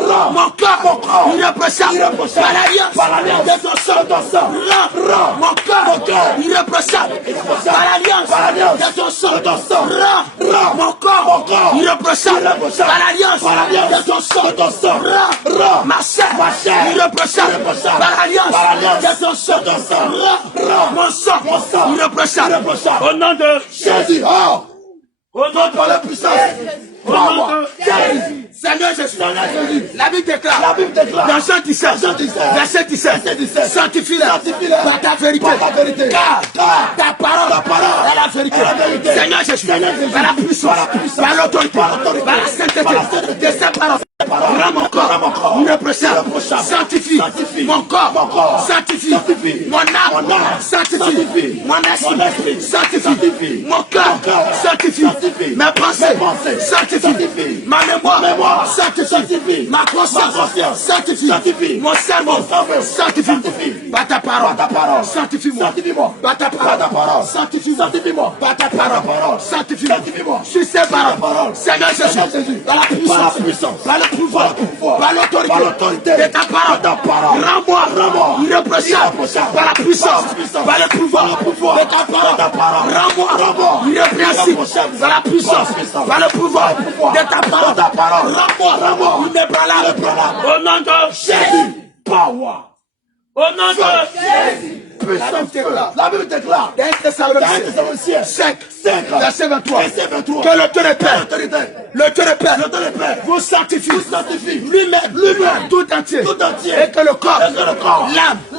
Rends. Mon corps. Mon corps. Irréprochable. Irréprochable. Par l'alliance. Par l'alliance. De ton sang. De ton sang. Rends. Mon corps. Mon corps. Irréprochable. Par l'alliance. Par l'alliance. De ton sang. De ton sang. Rends. Mon Mon corps. corps. Irréprochable. Irréprochable. Par l'alliance. Par l'alliance. De ton sang. De ton sang. Rends. Ma chair. Ma chair. Irréprochable. Irréprochable. Par l'alliance. Par l'alliance. De ton sang. De ton sang. Rends. Mon sang. Mon sang. Irréprochable. Irréprochable. Au nom de Jésus. Oh. Au nom Par la puissance. Au nom Power. de Jésus. Seigneur Jésus. Seigneur Jésus. La Bible déclare. La Bible déclare. Dans Jean 17. Verset 17. Sanctifie-les par ta vérité. Car ta parole est la vérité. Seigneur Jésus. Par la puissance. Par l'autorité. Par la sainteté de cette parole. Rends mon corps irréprochable. Sanctifie mon corps. Sanctifie mon âme. Sanctifie mon esprit. Sanctifie mon cœur. Sanctifie mes pensées. Sanctifie ma mémoire. Sanctifie ma conscience. Sanctifie mon cerveau. Sanctifie par ta parole. Sanctifie-moi par ta parole. Sanctifie-moi par ta parole. Sanctifie-moi sur ces paroles. Seigneur Jésus, par la puissance, par le pouvoir, par l'autorité de ta parole. Rends-moi irréprochable par la puissance, par le pouvoir de ta parole. Rends-moi irrépréhensible par la puissance, par le pouvoir de ta parole. Rends-moi inébranlable au nom de Jésus. Power. Au nom de Jésus. La Bible déclare. Dans Thessaloniciens 5, verset 23. Que le Dieu de paix, vous sanctifie lui-même tout entier. Et que le corps,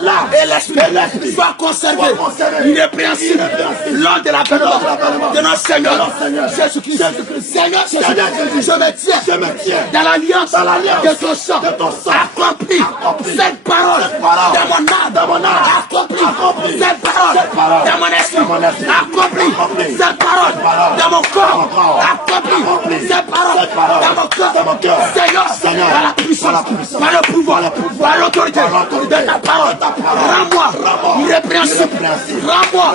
l'âme et l'esprit soient conservés irrépréhensibles lors de la venue de notre Seigneur Jésus-Christ. Seigneur Jésus, je me tiens dans l'alliance de ton sang. Accomplis cette parole dans mon âme. Accomplis cette parole dans mon esprit. Accomplis cette parole dans mon corps. Accomplis cette parole dans mon cœur. Seigneur, par la puissance, par le pouvoir, par l'autorité de ta parole. Rends-moi irrépréhensible. Rends-moi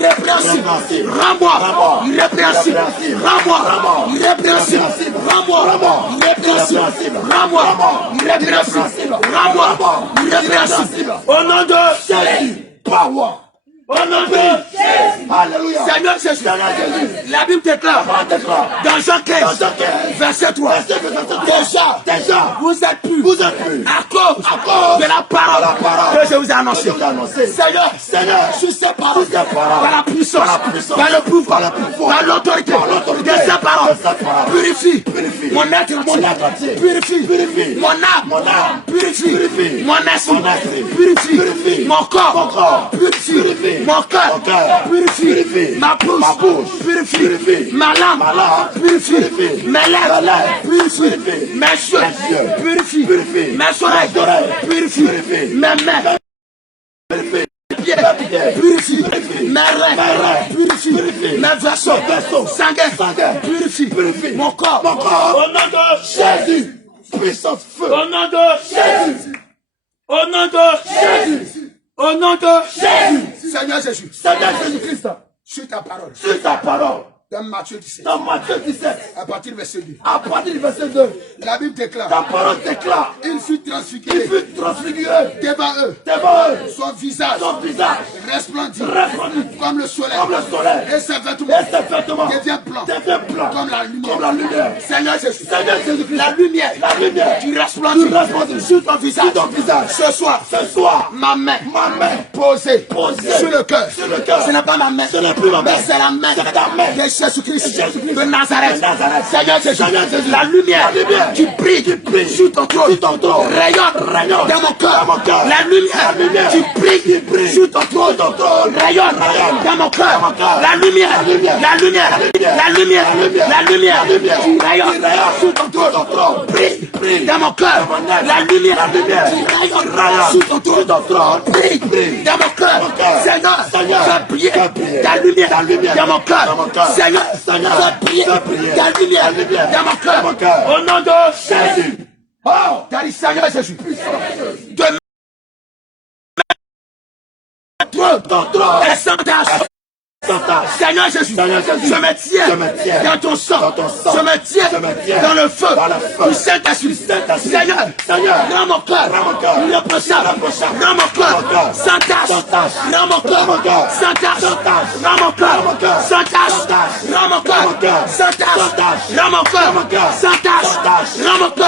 irrépréhensible. Rends-moi irrépréhensible. Rends-moi irrépréhensible. Rends-moi irrépréhensible. Rends-moi irrépréhensible. Rends-moi irrépréhensible. Au nom de Jésus. Power. Au nom de Jésus. Alléluia. Seigneur Jésus. La Bible déclare dans Jean 15, verset 3. Déjà, vous êtes plus à cause de la parole que je vous ai annoncée. Seigneur, sur ces paroles, par la puissance, par le pouvoir, par l'autorité de ces paroles, purifie mon être entier, purifie mon âme, purifie mon esprit, purifie mon corps, purifie mon cœur, purifie ma bouche, purifie ma langue, purifie mes lèvres, purifie mes cheveux, purifie mes oreilles, purifie mes mains, purifie mes reins, purifie mes vaisseaux sanguins, purifie mon corps. Au nom de Jésus, Puissance feu. au nom de Jésus, au nom de Jésus, au nom de Jésus. Seigneur Jésus, Seigneur Jésus-Christ. sur ta parole, Sur ta parole. dans Matthieu 17, Dans Matthieu 17. à partir du verset 2, À partir du verset 2. la Bible déclare, Ta parole déclare. il fut Il transfiguré fut transfiguré devant eux, devant eux. son visage Son visage resplendit resplendit comme le soleil, comme le soleil. et ses vêtements Et ses vêtements deviennent blancs devient blanc comme la lumière. comme la lumière. Seigneur Jésus, Seigneur Jésus-Christ. la lumière qui resplendit sur ton visage. Sur ton visage. Ce soir, Ce soir, ma main posée posée sur le cœur. sur le cœur. Ce n'est pas ma main, Ce n'est plus ma main. mais c'est la main C'est ta main. de Jésus-Christ Jésus-Christ de Nazareth. de Nazareth. Seigneur Jésus, Seigneur Jésus. la lumière qui brille sur ton trône Sur ton trône. rayonne dans mon cœur. Dans mon cœur. La lumière qui brille sur ton trône rayonne dans mon cœur. La lumière qui rayonne sur ton trône brille dans mon cœur. La lumière qui rayonne sur ton trône brille dans mon cœur. Seigneur, fais briller ta lumière dans mon cœur. Seigneur, fais briller ta lumière dans mon cœur. Au nom de Jésus. Oh, t'as dit Seigneur Jésus. De Ton trône. et sans tâche. Seigneur Jésus, je me tiens dans ton sang. Je me tiens dans le feu du Saint-Esprit. Seigneur, rends mon cœur irréprochable. Rends mon cœur sans tâche. Rends mon cœur sans tâche. Rends mon cœur sans tâche. Rends mon cœur sans tâche. Rends mon cœur sans tâche. Rends mon cœur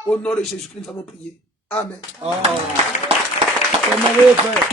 Au nom de Jésus-Christ, nous avons prié. Amen. C'est merveilleux, frère.